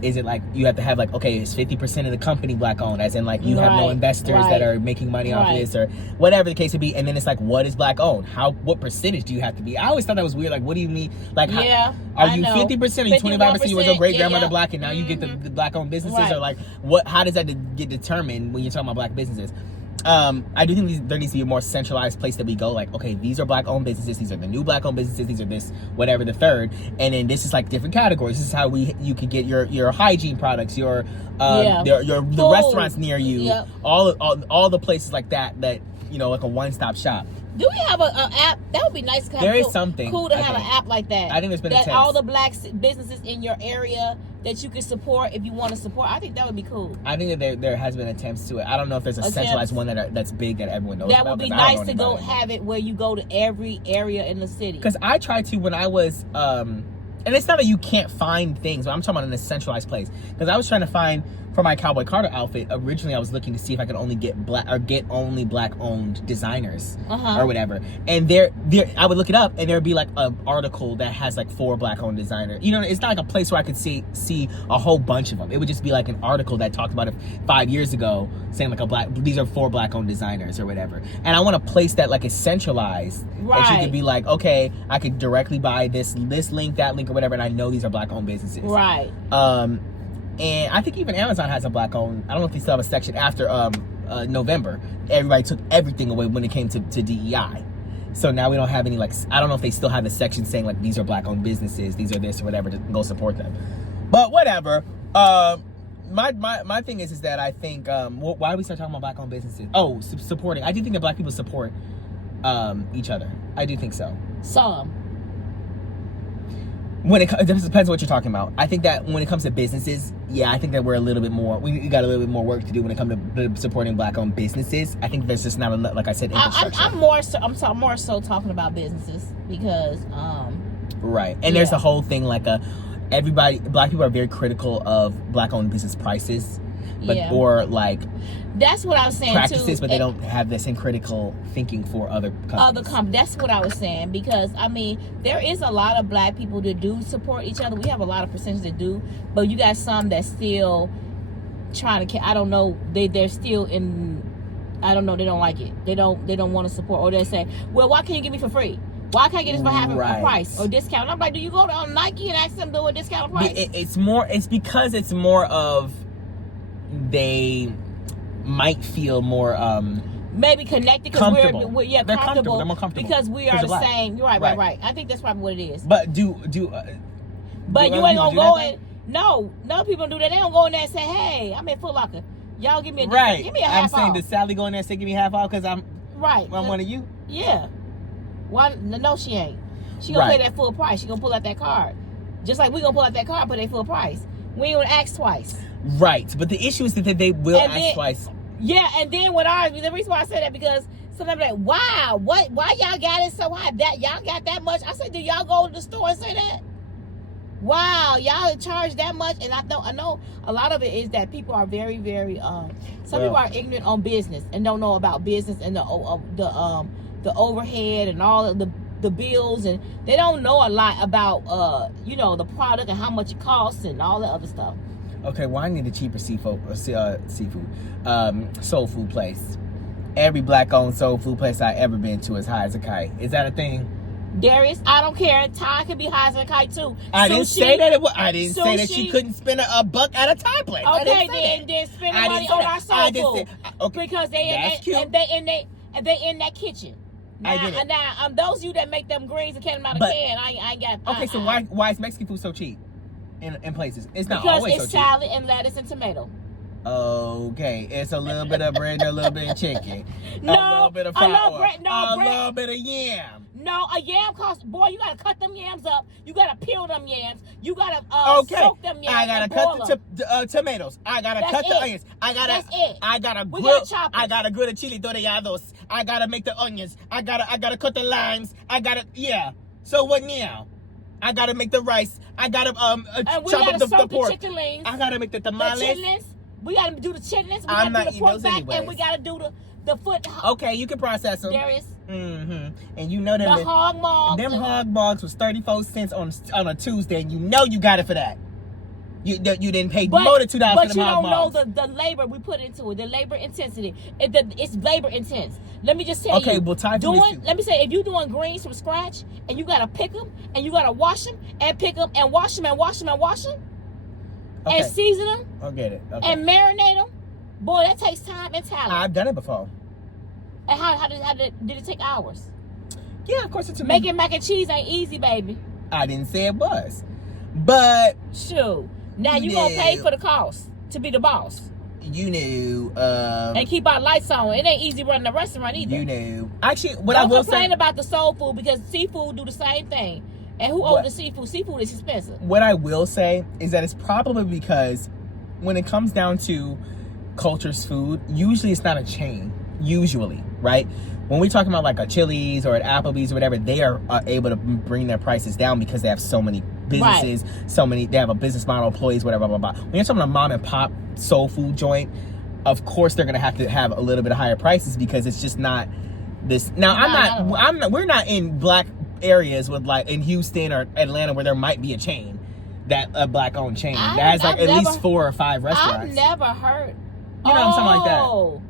Is it like you have to have like, okay, it's 50% of the company black owned, as in like you have no investors that are making money off this or whatever the case would be. And then it's like, what is black owned? What percentage do you have to be? I always thought that was weird. Like, what do you mean? Like, are you 50%? Are you 25%? You was your great grandmother black and now you get the black owned businesses? Or like, how does that get determined when you're talking about black businesses? I do think there needs to be a more centralized place that we go, like, okay, these are black owned businesses, these are the new black owned businesses, these are this whatever the third, and then this is like different categories. This is how you can get your hygiene products, your the restaurants near you, all the places like that you know, like a one-stop shop. Do we have an app? That would be nice. There is something cool to have an app like that. I think there's been that attempts. all the black businesses in your area that you can support if you want to support. I think that would be cool. I think that there has been attempts to it. I don't know if there's a centralized one that's big that everyone knows that about. That would be nice to go have it where you go to every area in the city. Because I tried to when I was, and it's not that you can't find things, but I'm talking about in a centralized place. Because I was trying to find, for my Cowboy Carter outfit, originally I was looking to see if I could only get only black owned designers or whatever. And there I would look it up and there'd be like an article that has like 4 black owned designers. You know, it's not like a place where I could see a whole bunch of them. It would just be like an article that talked about it 5 years ago, saying like these are 4 black owned designers or whatever. And I want to place that like it's centralized. Right. That you could be like, okay, I could directly buy this link, that link or whatever, and I know these are black owned businesses. Right. And I think even Amazon has a black owned. I don't know if they still have a section after November. Everybody took everything away when it came to DEI. So now we don't have any like, I don't know if they still have a section saying like these are black owned businesses, these are this or whatever, to go support them. But whatever. My thing is that I think why do we start talking about black owned businesses? Oh, supporting. I do think that black people support each other. I do think so. Some. It depends on what you're talking about. I think that when it comes to businesses, yeah, I think that we're a little bit more. We got a little bit more work to do when it comes to supporting black-owned businesses. I think there's just not enough, like I said, infrastructure. I'm more so talking about businesses because right, and there's the whole thing like black people are very critical of black-owned business prices, or like that's what I was saying practices, too. but they don't have the same critical thinking for other companies. That's what I was saying, because I mean there is a lot of black people that do support each other. We have a lot of percentage that do, but you got some that still trying to. I don't know. They're still in. I don't know. They don't like it. They don't want to support, or they say, well, why can't you give me for free? Why can't I get this for half a price or discount? And I'm like, do you go to Nike and ask them to do a discount price? It's because it's more of they might feel more maybe connected because we're they're comfortable. They're more comfortable because we are the same. You're right. I think that's probably what it is. But but you ain't gonna go in. No people do that. They don't go in there and say, hey, I'm in Foot Locker. Y'all give me a discount. Give me a half off. I'm saying, does Sally go in there and say give me half off because I'm one of you? Yeah. No, she ain't. She gonna pay that full price. She gonna pull out that card. Just like we gonna pull out that card, pay that full price. We ain't gonna ask twice. Right, but the issue is that they will ask twice. Yeah, and then the reason why I say that, because sometimes like, wow, why y'all got it so high? That y'all got that much? I said, do y'all go to the store and say that? Wow, y'all charge that much? And I know a lot of it is that people are very, very people are ignorant on business and don't know about business and the overhead and all of the bills, and they don't know a lot about the product and how much it costs and all that other stuff. Okay, well, I need a cheaper seafood, soul food place. Every black-owned soul food place I ever been to is high as a kite. Is that a thing? Darius, I don't care. Thai can be high as a kite too. I didn't say that it was. I didn't say that she couldn't spend a buck at a Thai place. Okay, then spend the money on our soul food. Okay, because they in that kitchen. Now, I get it. Now, those of you that make them greens and can them out of can, I ain't got. Okay, so why is Mexican food so cheap in places? It's not because always it's so cheap. salad and lettuce and tomato. Okay, it's a little bit of bread, a little bit of chicken, No, a little bit of fried oil, bread, a little bit of yam. No, a yam costs. Boy, you gotta cut them yams up. You gotta peel them yams. You gotta soak them yams. I gotta cut the tomatoes. I gotta cut the onions. That's it. I gotta We grill. gotta chop it. I gotta grill the chili dorados. I gotta make the onions. I gotta cut the limes. So what now? I gotta make the rice. I gotta chop up the pork. The chicken I gotta make the tamales. The chitlins. We gotta do the chitlins. We I'm gotta not do the pork eating those back, anyways. and we gotta do the foot. Okay, you can process them. There is. Mm-hmm. And you know them. The hog maws. Them hog maws was 34 cents on a Tuesday, and you know you got it for that. You didn't pay more than $2 for them hog maws. But you don't know the labor we put into it, the labor intensity. It's labor intense. Let me just tell you. Okay, well, let me say, if you're doing greens from scratch, and you gotta pick them, and you gotta wash them, and pick them, and wash them, and wash them, and wash them, and season them, I get it. Okay. and marinate them, boy, that takes time and talent. I've done it before. And how did it take hours? Yeah, of course it's making mac and cheese ain't easy, baby. I didn't say it was, but shoot, now you gonna pay for the cost to be the boss. You knew, and keep our lights on. It ain't easy running a restaurant either. You knew. Actually, what Don't I will complain say about the soul food, because seafood do the same thing. And who owns the seafood? Seafood is expensive. What I will say is that it's probably because when it comes down to culture's food, usually it's not a chain. Usually, right? When we're talking about like a Chili's or an Applebee's or whatever, they are able to bring their prices down because they have so many businesses, they have a business model, employees, whatever, blah, blah, blah. When you're talking about a mom and pop soul food joint, of course they're gonna have to have a little bit of higher prices because it's just not this. Now we're not in black areas with like in Houston or Atlanta where there might be a chain, a black owned chain that has like at least 4 or 5 restaurants. I've never heard. You know, something like that.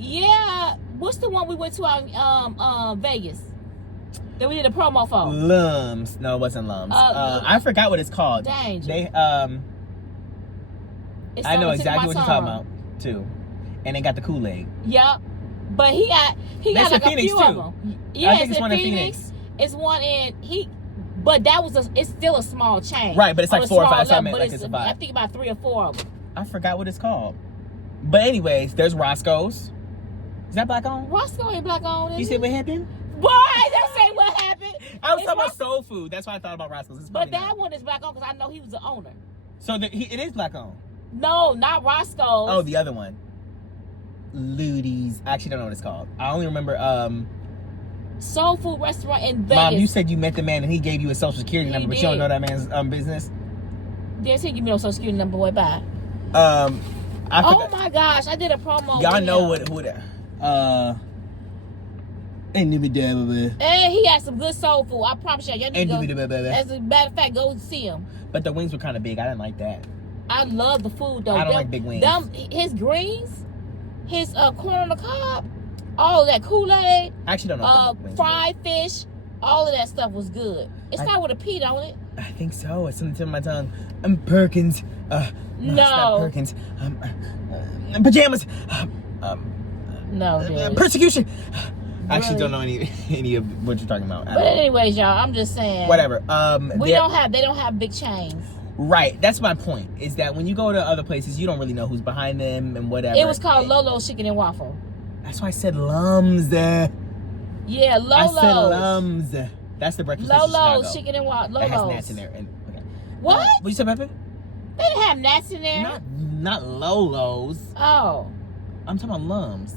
Yeah, what's the one we went to out in Vegas that we did a promo for? Lums. No, it wasn't Lums. I forgot what it's called. Danger. They I know exactly what you're talking about too, and they got the Kool-Aid. Yep, but he got like a few of them. Yeah, I think it's one in Phoenix. It's one but it's still a small chain. Right, but it's like 4 or 5. Level, but it's I think about 3 or 4 of them. I forgot what it's called. But anyways, there's Roscoe's. Is that black owned? Roscoe ain't black owned. You see what happened? Boy, that ain't what happened. I was talking about soul food. That's why I thought about Roscoe's. But that one is black owned because I know he was the owner. So it is black owned. No, not Roscoe's. Oh, the other one. Ludi's. I actually don't know what it's called. I only remember soul food restaurant in Vegas. Mom, you said you met the man and he gave you a social security number, but you don't know that man's business. Didn't he give me no social security number? Boy, bye. Oh my gosh, I did a promo. Y'all know who that? And he had some good soul food. I promise y'all need to go. As a matter of fact, go see him. But the wings were kind of big. I didn't like that. I love the food though. I don't like big wings. His greens, his corn on the cob, all of that Kool-Aid. I actually don't know. Fried fish, all of that stuff was good. It's not with a P, don't it? I think so. It's something in my tongue. Perkins. No, it's not Perkins. Pajamas. No. Persecution. I actually don't know any of what you're talking about. But anyways, y'all, I'm just saying. Whatever. They don't have big chains. Right. That's my point. Is that when you go to other places, you don't really know who's behind them and whatever. It was called Lolo's Chicken and Waffle. That's why I said Lums. Yeah, Lolo's. I said Lums. That's the breakfast place in Chicago. Lolo's Chicken and Waffle. Lolo's. That has gnats in there. What? What you said, Pepe? They didn't have gnats in there. Not Lolo's. Oh. I'm talking about Lums.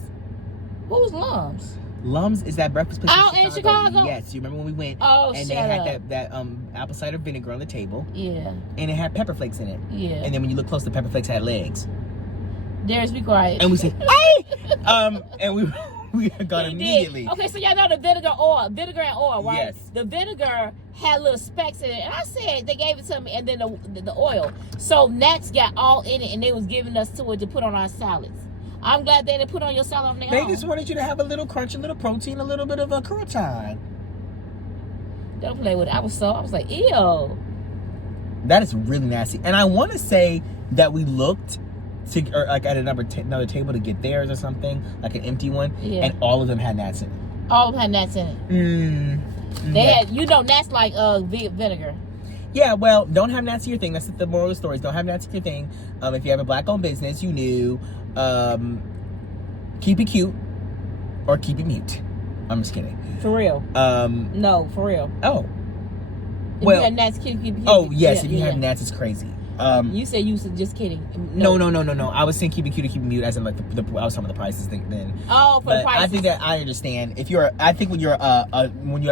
What was Lums? Lums is that breakfast place in Chicago? Yes, you remember when we went? Oh, and they had that apple cider vinegar on the table. Yeah. And it had pepper flakes in it. Yeah. And then when you look close, the pepper flakes had legs. Darius, be quiet. And we said, hey! And we got immediately. Okay, so y'all know the vinegar and oil, right? Yes. The vinegar had little specks in it, and I said they gave it to me, and then the oil. So gnats got all in it, and they was giving us to put on our salads. I'm glad they didn't put on your salad on their own. They just wanted you to have a little crunch, a little protein, a little bit of a crouton. Don't play with it. I was like, ew. That is really nasty. And I want to say that we looked at another table to get theirs or something, like an empty one, and all of them had gnats in it. All of them had gnats in it. They had, gnats like vinegar. Yeah, well, don't have gnats in your thing. That's the moral of the story. Don't have gnats in your thing. If you have a black-owned business, you knew, keep it cute or keep it mute. I'm just kidding. For real. No, for real. Oh. If you have gnats, keep it. Oh, yes. If you have gnats, it's crazy. You said you was just kidding. No. I was saying keep it cute or keep it mute, as in like I was talking about the prices thing then. Oh, for the prices. I think that I understand. I think when you only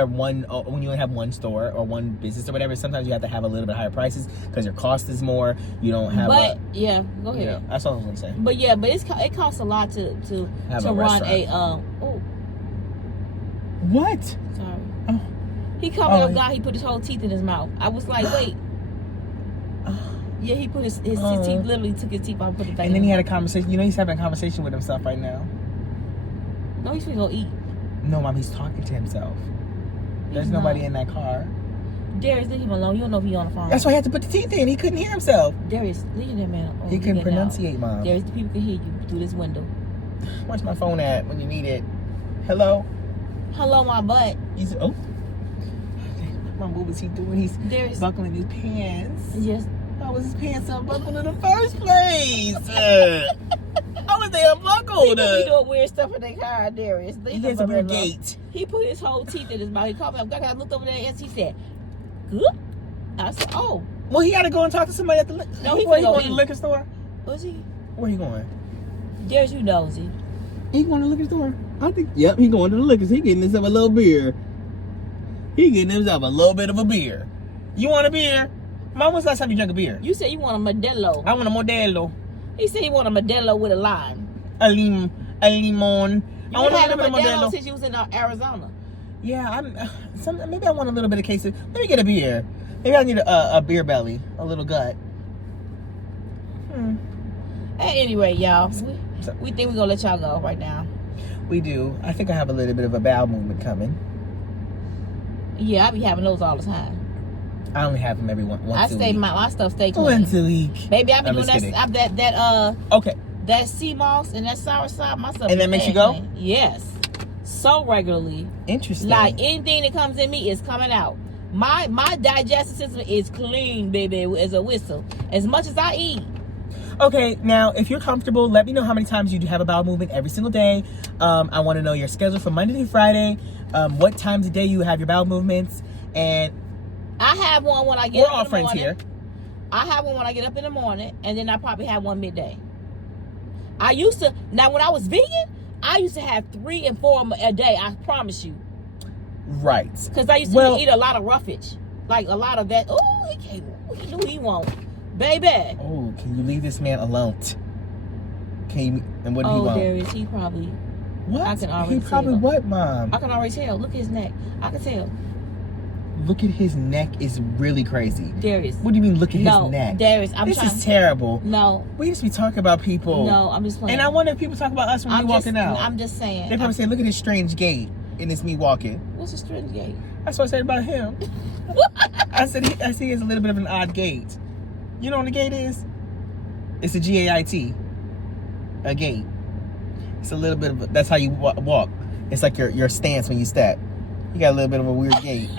have one store or one business or whatever, sometimes you have to have a little bit higher prices because your cost is more. You don't have. But yeah, go ahead. Yeah, that's all I was gonna say. But yeah, it costs a lot to run a What? Sorry. Oh. He called me up, guy. He put his whole teeth in his mouth. I was like, wait. Yeah, he put his teeth, literally took his teeth out and put it back. And then he had a conversation. He's having a conversation with himself right now. No, he's gonna go eat. No, Mom, he's talking to himself. There's nobody in that car. Darius, leave him alone. You don't know if he's on the phone. That's why he had to put the teeth in. He couldn't hear himself. Darius, leave that man alone. He couldn't pronunciate, Mom. Darius, the people can hear you through this window. Where's my phone at when you need it? Hello? Hello, my butt. He's, oh. Mom, what was he doing? He's buckling his pants. Yes. How was his pants unbuckled in the first place? How was they unbuckled? People be doing weird stuff in their car, Darius. He has a weird gait. He put his whole teeth in his mouth. He called me up. I looked over there and he said, good? I said, oh. Well, he got to go and talk to somebody at the liquor store. No, he going to the liquor store? Was he? Where he going? Darius, you nosy. He going to the liquor store? I think, yep, he going to the liquor store. He getting himself a little beer. He getting himself a little bit of a beer. You want a beer? Mom, when's the last time you drank a beer? You said you want a Modelo. I want a Modelo. He said he want a Modelo with a lime. A limon. You had a Modelo since you was in Arizona. Yeah, maybe I want a little bit of queso. Let me get a beer. Maybe I need a beer belly, a little gut. Anyway, y'all, we think we're gonna let y'all go right now. We do. I think I have a little bit of a bowel movement coming. Yeah, I be having those all the time. I only have them every once a week. My stuff stay clean. Once a week. Baby, I be doing that okay. That sea moss and that soursop, my stuff. And that makes you go? Clean. Yes. So regularly. Interesting. Like anything that comes in me is coming out. My digestive system is clean, baby, as a whistle. As much as I eat. Okay, now if you're comfortable, let me know how many times you do have a bowel movement every single day. I want to know your schedule from Monday through Friday. What times a day you have your bowel movements, and I have one when I get up in the morning. We're all friends here. I have one when I get up in the morning, and then I probably have one midday. Now when I was vegan, I used to have 3 and 4 a day, I promise you. Right. Because I used to eat a lot of roughage. Like a lot of that. Oh, he can't. He knew he won't. Baby. Oh, can you leave this man alone? And what did he want? Oh, Darius, he probably. What? I can already he probably tell. What, Mom? I can already tell. Look at his neck. I can tell. Look at his neck is really crazy. Darius. What do you mean look at his neck? Darius, This is terrible. No. We used to be talking about people. No, I'm just playing. And I wonder if people talk about us when we're walking out. I'm just saying. They probably say, look at his strange gait. And it's me walking. What's a strange gait? That's what I said about him. I said he has a little bit of an odd gait. You know what a gait is? It's a G-A-I-T. A gait. It's a little bit of that's how you walk. It's like your stance when you step. You got a little bit of a weird gait.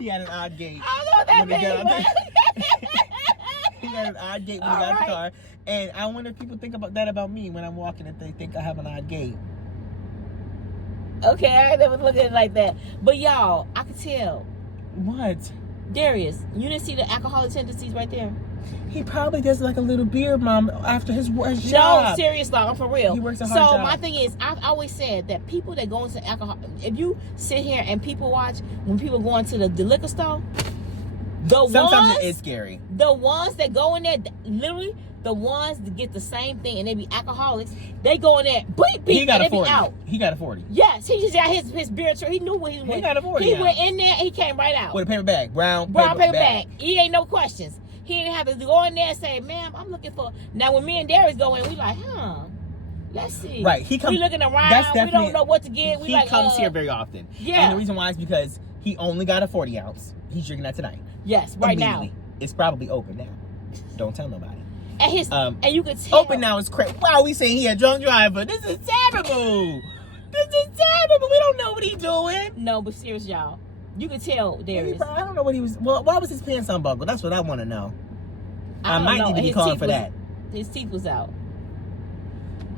He had an odd gait. I don't know what that means. He had an odd gait when he got in the car. And I wonder if people think about that about me when I'm walking, if they think I have an odd gait. Okay, I never looked at it like that. But y'all, I could tell. What? Darius, you didn't see the alcoholic tendencies right there? He probably does like a little beer, Mom, after his job. No, seriously, I'm for real. He works a hard job. So my thing is, I've always said that people that go into alcohol, if you sit here and people watch when people go into the liquor store, sometimes it is scary. The ones that go in there, literally, the ones that get the same thing and they be alcoholics, they go in there, beep, he got and a 40. Be out. He got a 40. Yes, he just got his beer. He knew what he was. He got a 40. He went in there, he came right out with a paper bag, brown paper bag. He ain't no questions. He didn't have to go in there and say, "Ma'am, I'm looking for." Now when me and Darius go in, we like, let's see. Right, he comes. We looking around. We don't know what to get. He comes here very often. Yeah. And the reason why is because he only got a 40 ounce. He's drinking that tonight. Yes, right now. It's probably open now. Don't tell nobody. And you could tell. Open now is crazy. Wow, we saying he a drunk driver. This is terrible. This is terrible. We don't know what he's doing. No, but seriously, y'all, you could tell Darius. I don't know what he was. Well, why was his pants unbuckled? That's what I want to know. I might know. need to be calling for that. His teeth was out.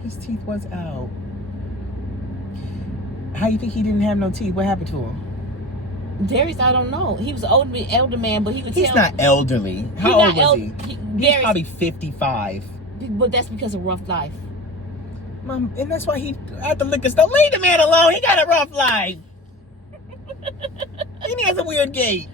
His teeth was out. How you think he didn't have no teeth? What happened to him? Darius, I don't know. He was an elder man, but he could tell. He's not elderly. How old was he? He's probably 55. But that's because of rough life. Mom, and that's why he at the liquor store. Leave the man alone. He got a rough life. And he has a weird gait.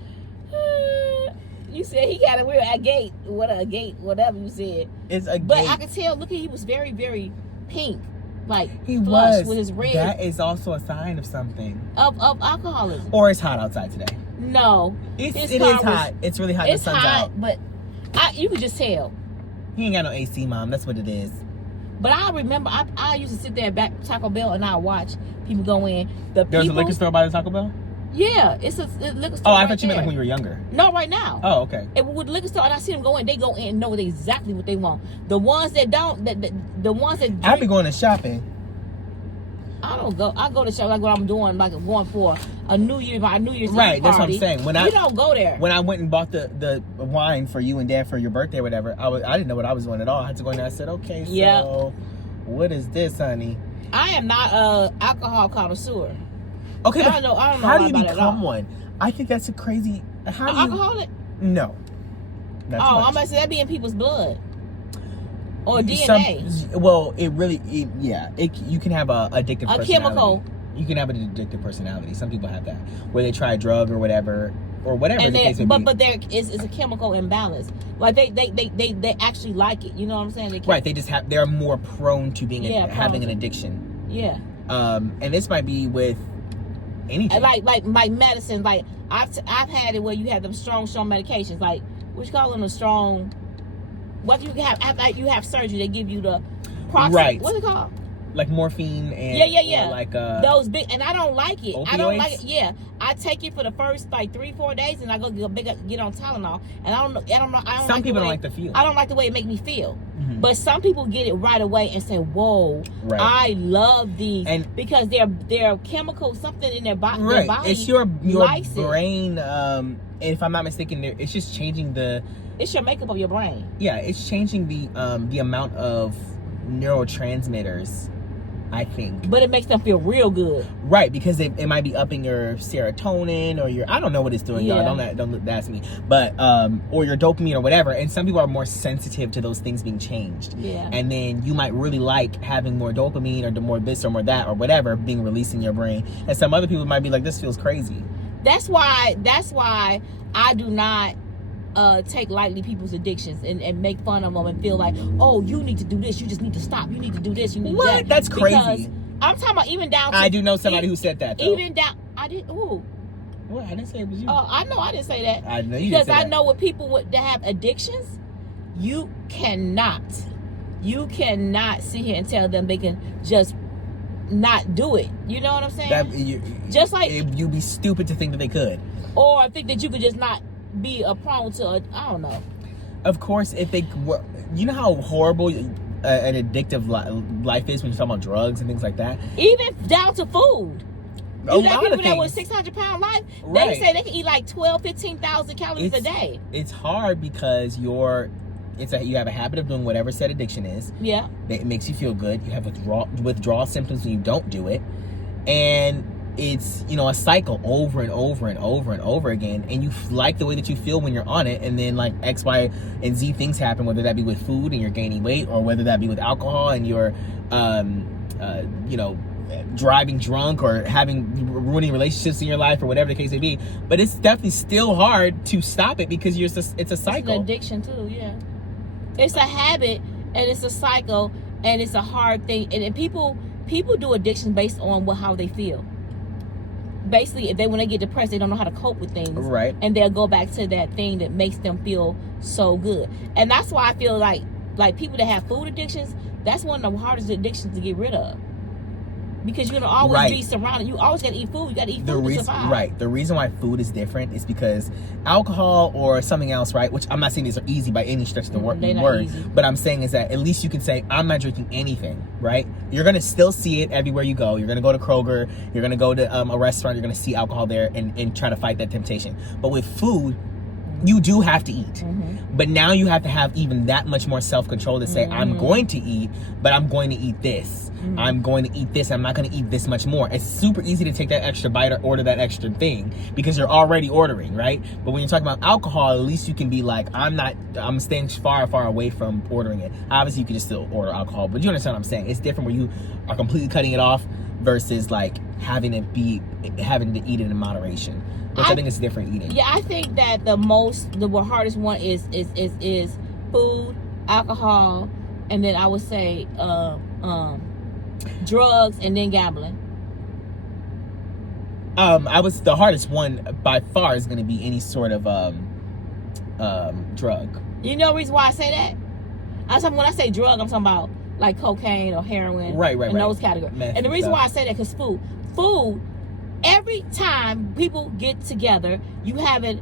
You said he got a weird gait. Whatever you said. It's a But gait. I could tell, look, he was very, very pink. Like, he flush was with his red. That is also a sign of something. Of alcoholism. Or it's hot outside today. No. It is hot. It's really hot. It's the sun's hot, out. but you could just tell. He ain't got no AC, Mom. That's what it is. But I remember, I used to sit there back Taco Bell and I watch people go in. There's a liquor store by the Taco Bell? Yeah, it's a liquor store. Oh, I right thought you meant there. like when you were younger. No, right now. Oh, okay. And with the liquor store, and I see them go in, they go in and know exactly what they want. The ones that don't, the ones that I've been going to shopping. I don't go. I go to shop like what I'm doing, like going for a New Year's Eve Right, that's what I'm party. saying. We don't go there. When I went and bought the wine for you and Dad for your birthday or whatever, I didn't know what I was doing at all. I had to go in there. I said, okay, so what is this, honey? I am not a alcohol connoisseur. Okay, I don't know. How do you about it at all. become one? I think that's a crazy. How do you? Alcoholic? No. That's I'm much. gonna say that be in people's blood or DNA. Well, you can have a addictive personality. Chemical. You can have an addictive personality. Some people have that, where they try a drug or whatever the case may be. But there is a chemical imbalance. Like they actually like it. You know what I'm saying? Right. They're more prone to being having an addiction. Yeah. And this might be with anything. Like medicine. Like I've had it where you have them strong medications. Like what you call them, the strong. What you have after you have surgery? They give you the right. What's it called? Like morphine and yeah. Like those big, and I don't like it. Opioids? I don't like it. Yeah, I take it for the first like 3-4 days, and I go get on Tylenol, and I don't know. Some people don't like the feel. I don't like the way it make me feel. Mm-hmm. But some people get it right away and say, "Whoa, right. I love these," and because they're chemical, something in their body. Right, their body it's your brain. It. If I'm not mistaken, it's just changing the. It's your makeup of your brain. Yeah, it's changing the amount of neurotransmitters, I think. But it makes them feel real good. Right, because it might be upping your serotonin or your, I don't know what it's doing, y'all. Don't ask me. But or your dopamine or whatever. And some people are more sensitive to those things being changed. Yeah. And then you might really like having more dopamine or more this or more that or whatever being released in your brain. And some other people might be like, this feels crazy. That's why I do not take lightly people's addictions and make fun of them and feel like, oh, you need to do this, you just need to stop, you need to do this, you need to do that. That's crazy. Because I'm talking about even down to, I do know somebody who said that, though. Even down, I didn't, ooh. Well, I didn't say it was you. I know I didn't say that. I know you because didn't say I that. know with people that have addictions, you cannot sit here and tell them they can just not do it. You know what I'm saying? Just like you'd be stupid to think that they could, or I think that you could just not be prone to I don't know. Of course, if they, you know how horrible an addictive life is when you're talking about drugs and things like that. Even down to food. A You got lot of people that with things. 600-pound life. Right. They say they can eat like 15,000 calories a day. It's hard because you have a habit of doing whatever said addiction is. Yeah. It makes you feel good. You have withdrawal symptoms when you don't do it, and it's a cycle over and over and over and over again. And you like the way that you feel when you're on it, and then like X, Y, and Z things happen, whether that be with food and you're gaining weight, or whether that be with alcohol and you're driving drunk or ruining relationships in your life or whatever the case may be. But it's definitely still hard to stop it because it's a cycle. It's an addiction too. Yeah. It's a habit and it's a cycle and it's a hard thing. And people do addiction based on how they feel. Basically, when they get depressed, they don't know how to cope with things. Right. And they'll go back to that thing that makes them feel so good. And that's why I feel like people that have food addictions, that's one of the hardest addictions to get rid of. Because you're gonna always Right. be surrounded. You always gotta eat food. You gotta eat food to survive. Right. The reason why food is different is because alcohol or something else, right? Which I'm not saying these are easy by any stretch of the They're not word, easy. but I'm saying is that at least you can say, I'm not drinking anything, right? You're gonna still see it everywhere you go. You're gonna go to Kroger. You're gonna go to a restaurant. You're gonna see alcohol there and try to fight that temptation. But with food, you do have to eat. But now you have to have even that much more self-control to say, I'm going to eat, but I'm going to eat this. I'm going to eat this. I'm not going to eat this much more. It's super easy to take that extra bite or order that extra thing because you're already ordering, right? But when you're talking about alcohol, at least you can be like, I'm staying far, far away from ordering it. Obviously, you can just still order alcohol, but you understand what I'm saying. It's different where you are completely cutting it off versus like having to eat it in moderation. Which I think is different eating. Yeah, I think that the hardest one is food, alcohol, and then I would say drugs, and then gambling. The hardest one by far is going to be any sort of drug. You know the reason why I say that? When I say drug, I'm talking about like cocaine or heroin, right, those categories. Meth and the reason why I say that because food. Every time people get together, you have a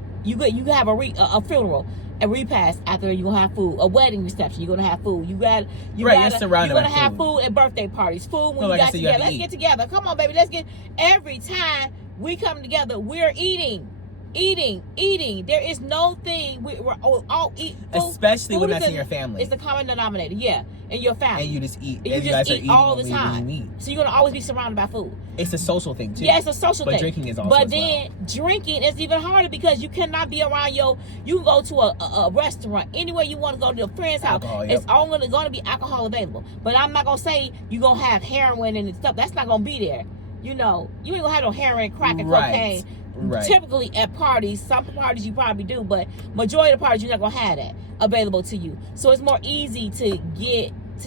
funeral, a repast after you're gonna have food, a wedding reception, you're gonna have food. You're gonna have food at birthday parties, food when you got together. Let's get together. Come on, baby, every time we come together, we're eating. There is no thing we're all eat food. Especially when that's in your family. It's the common denominator, yeah, in your family. And you just eat. And you just eat all the time. So you're gonna always be surrounded by food. It's a social thing too. Yeah, it's a social thing. But drinking is also. But then drinking is even harder because you cannot be around you can go to a restaurant, anywhere you want to go to a friend's house. Alcohol, yep. It's only gonna be alcohol available. But I'm not gonna say you're gonna have heroin and stuff. That's not gonna be there. You know, you ain't gonna have no heroin, crack, and cocaine. Right. Typically at parties, some parties you probably do, but majority of the parties you're not gonna have that available to you. So it's more easy to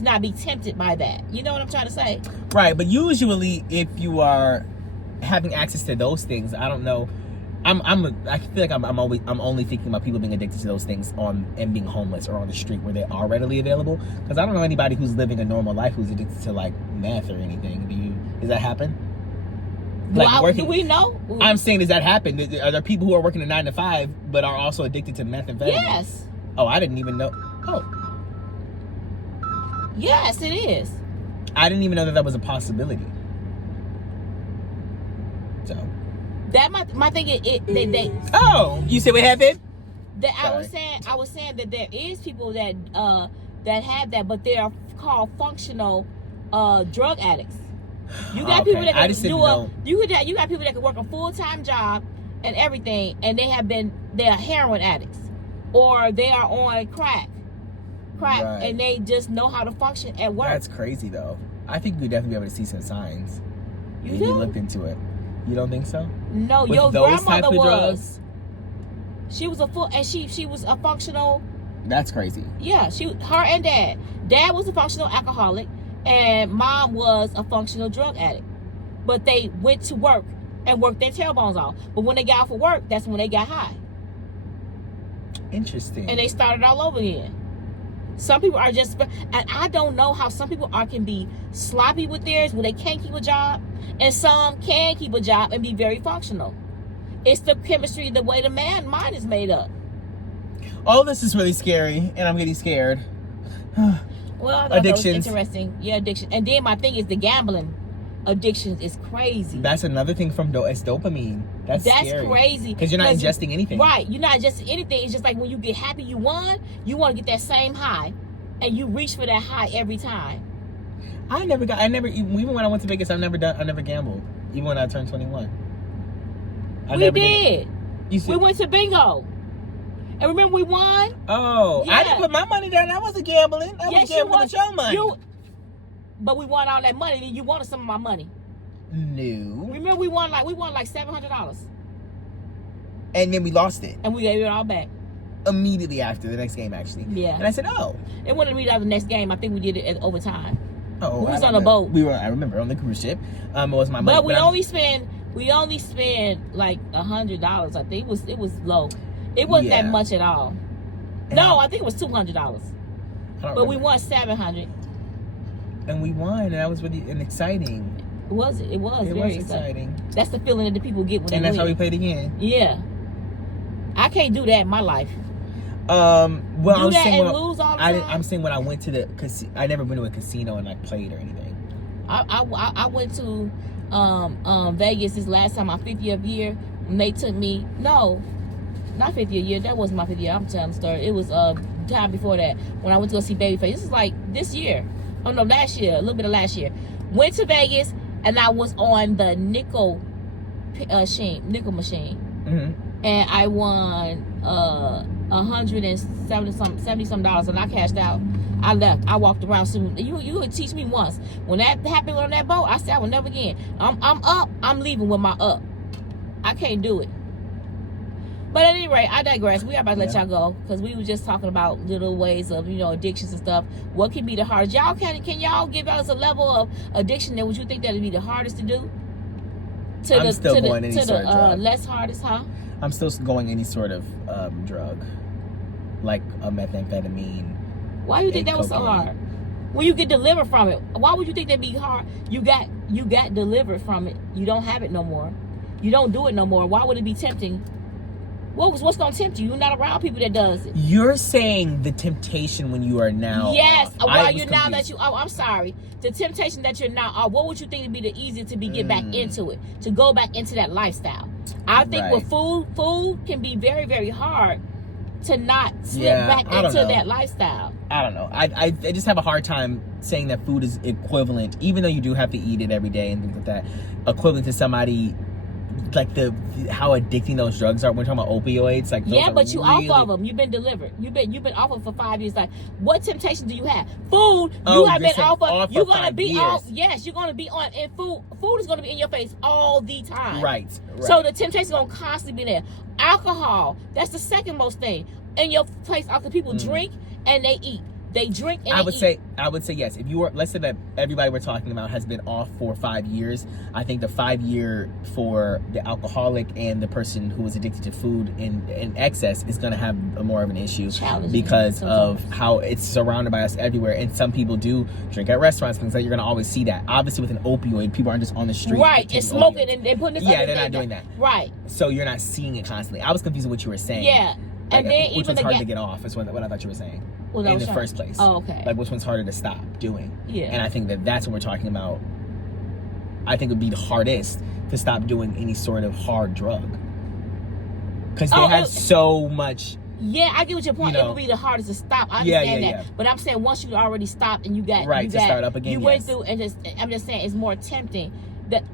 not be tempted by that. You know what I'm trying to say? Right, but usually if you are having access to those things, I don't know. I feel like I'm only thinking about people being addicted to those things and being homeless or on the street where they are readily available. Because I don't know anybody who's living a normal life who's addicted to like meth or anything. Does that happen? Like do we know? I'm saying, does that happen? Are there people who are working a 9 to 5 but are also addicted to methamphetamine? Yes. Oh, I didn't even know. Oh. Yes, it is. I didn't even know that was a possibility. So. That my thing is they. Oh, you said what happened? That I was saying that there is people that have that, but they are called functional drug addicts. You got people that can you got people that can work a full-time job and everything, and they are heroin addicts, or they are on crack, right. And they just know how to function at work. That's crazy though. I think we'd definitely be able to see some signs. You if do? you looked into it. You don't think so? No, with your grandmother was. Drugs? She was she was a functional. That's crazy. Yeah, her and dad. Dad was a functional alcoholic, and mom was a functional drug addict. But they went to work and worked their tailbones off. But when they got off of work, that's when they got high. Interesting. And they started all over again. Some people are just, and I don't know how some people can be sloppy with theirs where they can't keep a job, and some can keep a job and be very functional. It's the chemistry, the way the mind is made up. All this is really scary, and I'm getting scared. Well, I thought addictions. That was interesting. Yeah, addiction. And then my thing is the gambling addictions is crazy. That's another thing from it's dopamine. That's scary. Crazy. Because you're not ingesting anything. Right. You're not ingesting anything. It's just like when you get happy you won, you want to get that same high. And you reach for that high every time. Even when I went to Vegas, I never gambled. Even when I turned 21. We did. We went to bingo. And remember we won? Oh, yeah. I didn't put my money down. I wasn't gambling. I was gambling with your money. But we won all that money, and you wanted some of my money. No. Remember we won like $700. And then we lost it. And we gave it all back. Immediately after the next game, actually. Yeah. And I said, oh. It wasn't immediately after the next game. I think we did it at overtime. Oh, we was on a boat. I remember on the cruise ship. It was my money. But we only spent like $100. I think it was low. It wasn't that much at all. No, I think it was $200. But we won $700. And we won, and that was really exciting. was very exciting. That's the feeling that the people get when they And that's win. how we played again. Yeah. I can't do that in my life. Well, do I was that saying and lose all the time? I'm saying when I went to the I never been to a casino and like played or anything. I went to Vegas this last time, my 50th year, and they took me. No, not 50th year. That wasn't my 50th year. I'm telling the story. It was time before that when I went to go see Babyface. This is like this year. Oh no, last year. A little bit of last year. Went to Vegas and I was on the nickel machine, Mm-hmm. and I won $170 some dollars, and I cashed out. I left. I walked around. Soon. You would teach me once. When that happened on that boat, I said I will never again. I'm up. I'm leaving with my up. I can't do it. But at any rate, I digress. We are about to let y'all go because we were just talking about little ways of, addictions and stuff. What can be the hardest? Y'all can y'all give us a level of addiction that would you think that would be the hardest to do? To I'm the still going any sort of drug. Less hardest, huh? I'm still going any sort of drug, like a methamphetamine. Why do you think that was so hard? When you get delivered from it, why would you think that'd be hard? You got delivered from it. You don't have it no more. You don't do it no more. Why would it be tempting? What's gonna tempt you? You're not around people that does it. You're saying the temptation when you are now. Yes. Well, you're now that you. Oh, I'm sorry. The temptation that you're now. What would you think would be the easiest to get back into it? To go back into that lifestyle. I think with food can be very, very hard to not slip back into that lifestyle. I don't know. I just have a hard time saying that food is equivalent, even though you do have to eat it every day and things like that, equivalent to somebody like how addicting those drugs are. We're talking about opioids, like those but you off of them. You've been delivered. You've been off of it for 5 years. Like, what temptation do you have? Food. You have been off of. You're gonna be off. Yes, you're gonna be on. And food is gonna be in your face all the time. Right. So the temptation is gonna constantly be there. Alcohol. That's the second most thing in your face. Because people drink and they eat. They drink and I would say yes. If you were, let's say that everybody we're talking about has been off for 5 years, I think the 5 year for the alcoholic and the person who is addicted to food in excess is going to have more of an issue because of how it's surrounded by us everywhere. And some people do drink at restaurants, things like you're going to always see that. Obviously, with an opioid, people aren't just on the street. Right, and smoking and they're putting this. Yeah, they're not doing that. Right. So you're not seeing it constantly. I was confused with what you were saying. Yeah. Like, and then which even one's harder to get off is what I thought you were saying. Well, in the first place. Oh, okay. Like, which one's harder to stop doing? Yeah. And I think that's what we're talking about. I think it would be the hardest to stop doing any sort of hard drug. Because they have so much. Yeah, I get what your point. It would be the hardest to stop. I understand that. Yeah. But I'm saying once you already stopped and you got start up again. You went through and I'm just saying it's more tempting.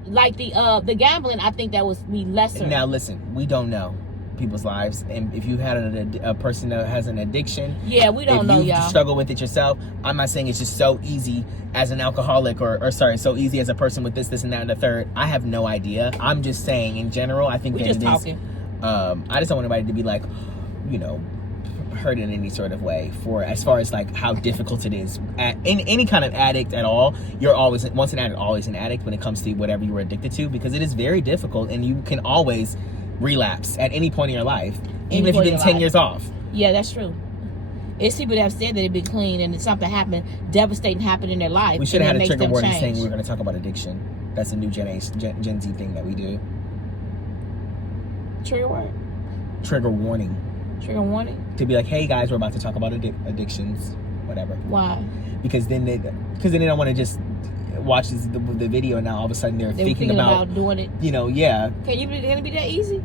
Like the gambling, I think that was be lesser. Now listen, we don't know people's lives, and if you had a person that has an addiction, we don't know, y'all. Struggle with it yourself. I'm not saying it's just so easy as an alcoholic or so easy as a person with this and that and the third. I have no idea. I'm just saying in general, I think we're just talking. I just don't want anybody to be like, hurt in any sort of way as far as like how difficult it is in any kind of addict at all. You're always once an addict, always an addict when it comes to whatever you were addicted to, because it is very difficult and you can always relapse at any point in your life, even if you've been 10 years off. Yeah, that's true. It's people that have said that they've been clean and something devastating happened in their life. We should have had a trigger warning saying we were going to talk about addiction. That's a new Gen Z thing that we do. Trigger what? Trigger warning. Trigger warning? To be like, hey guys, we're about to talk about addictions, whatever. Why? Because then they don't want to just watch the video and now all of a sudden they're thinking about doing it. Yeah. Can it be that easy?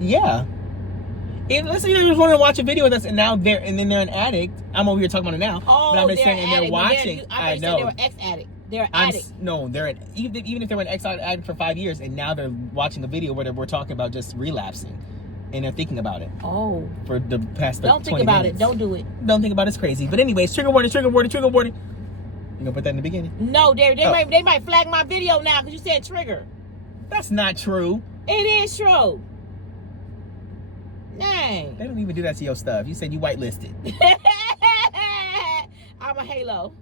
Yeah. Let's say they just want to watch a video with us and now they're an addict. I'm over here talking about it now. Oh, but I'm just saying, and they're watching. I know. They were ex-addict. They're addicts. No, they're even if they were an ex-addict for 5 years and now they're watching the video where we're talking about just relapsing. And they're thinking about it. Oh. For the past 20 minutes. Don't think about it. Don't do it. Don't think about it. It's crazy. But anyways, trigger warning. You gonna put that in the beginning? No, they might flag my video now because you said trigger. That's not true. It is true. Dang. They don't even do that to your stuff. You said you whitelisted. I'm a halo.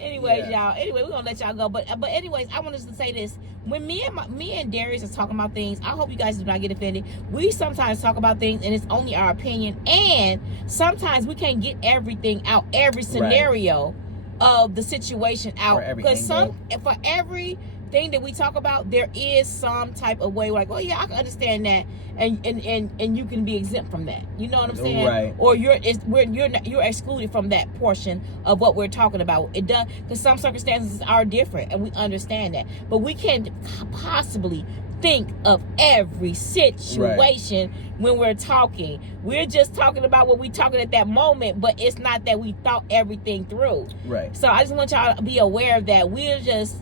Anyways, y'all. Anyway, we're gonna let y'all go. But anyways, I wanted to say this. When me and Darius is talking about things, I hope you guys do not get offended. We sometimes talk about things and it's only our opinion, and sometimes we can't get everything out, every scenario of the situation out. Because for every thing that we talk about, there is some type of way like, oh yeah, I can understand that, and you can be exempt from that. You know what I'm saying? Right. Or you're excluded from that portion of what we're talking about. It does, because some circumstances are different, and we understand that. But we can't possibly think of every situation when we're talking. We're just talking about what we're talking at that moment, but it's not that we thought everything through. Right. So I just want y'all to be aware of that. We're just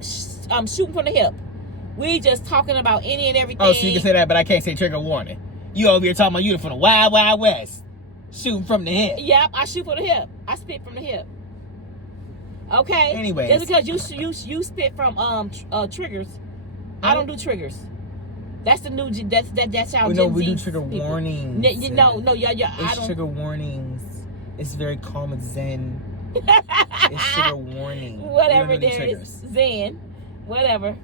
shooting from the hip. We just talking about any and everything. Oh, so you can say that, but I can't say trigger warning. You over here talking about you from the wild, wild west. Shooting from the hip. Yep, I shoot from the hip. I spit from the hip. Okay? Anyways. Just because you spit from triggers, I don't do triggers. That's the new. That's how. No, Gen we Z do trigger people. warnings. No, yeah. I It's don't. trigger warnings. It's very calm and zen. It's trigger warning. Whatever it do is, triggers. Zen, whatever.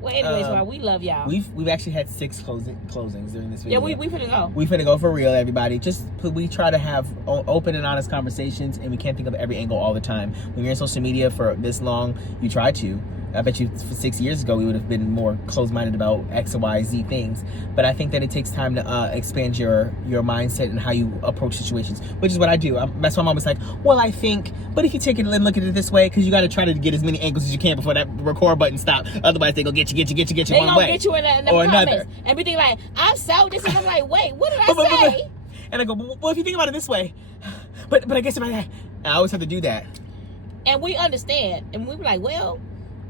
Well, anyways, we love y'all. We've actually had 6 closings during this video. Yeah, we finna go. We finna go for real, everybody. We try to have open and honest conversations, and we can't think of every angle all the time. When you're in social media for this long, you try to. I bet you 6 years ago we would have been more closed-minded about X, Y, Z things. But I think that it takes time to expand your mindset and how you approach situations, which is what I do. That's why I'm always like, well, I think, but if you take it and look at it this way, because you got to try to get as many angles as you can before that record button stops. Otherwise, they go get you They one way. gonna get you in the or comments another. and be thinking like, I saw this, and I'm like, wait, what did I say? And I go, well, if you think about it this way, but I guess I always have to do that. And we understand, and we be like, well,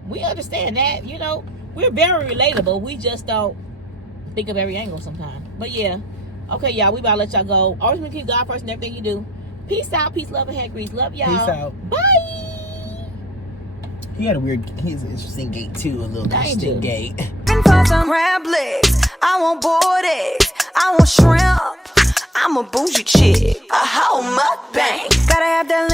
we understand that, you know, we're very relatable. We just don't think of every angle sometimes. But yeah, okay, y'all, we about to let y'all go. Always keep God first in everything you do. Peace out, peace, love, and head grease. Love y'all. Peace out. Bye. He's an interesting gait too, a little interesting gait. For some crab legs, I want boiled eggs, I want shrimp. I'm a bougie chick, a whole mukbang. Gotta have that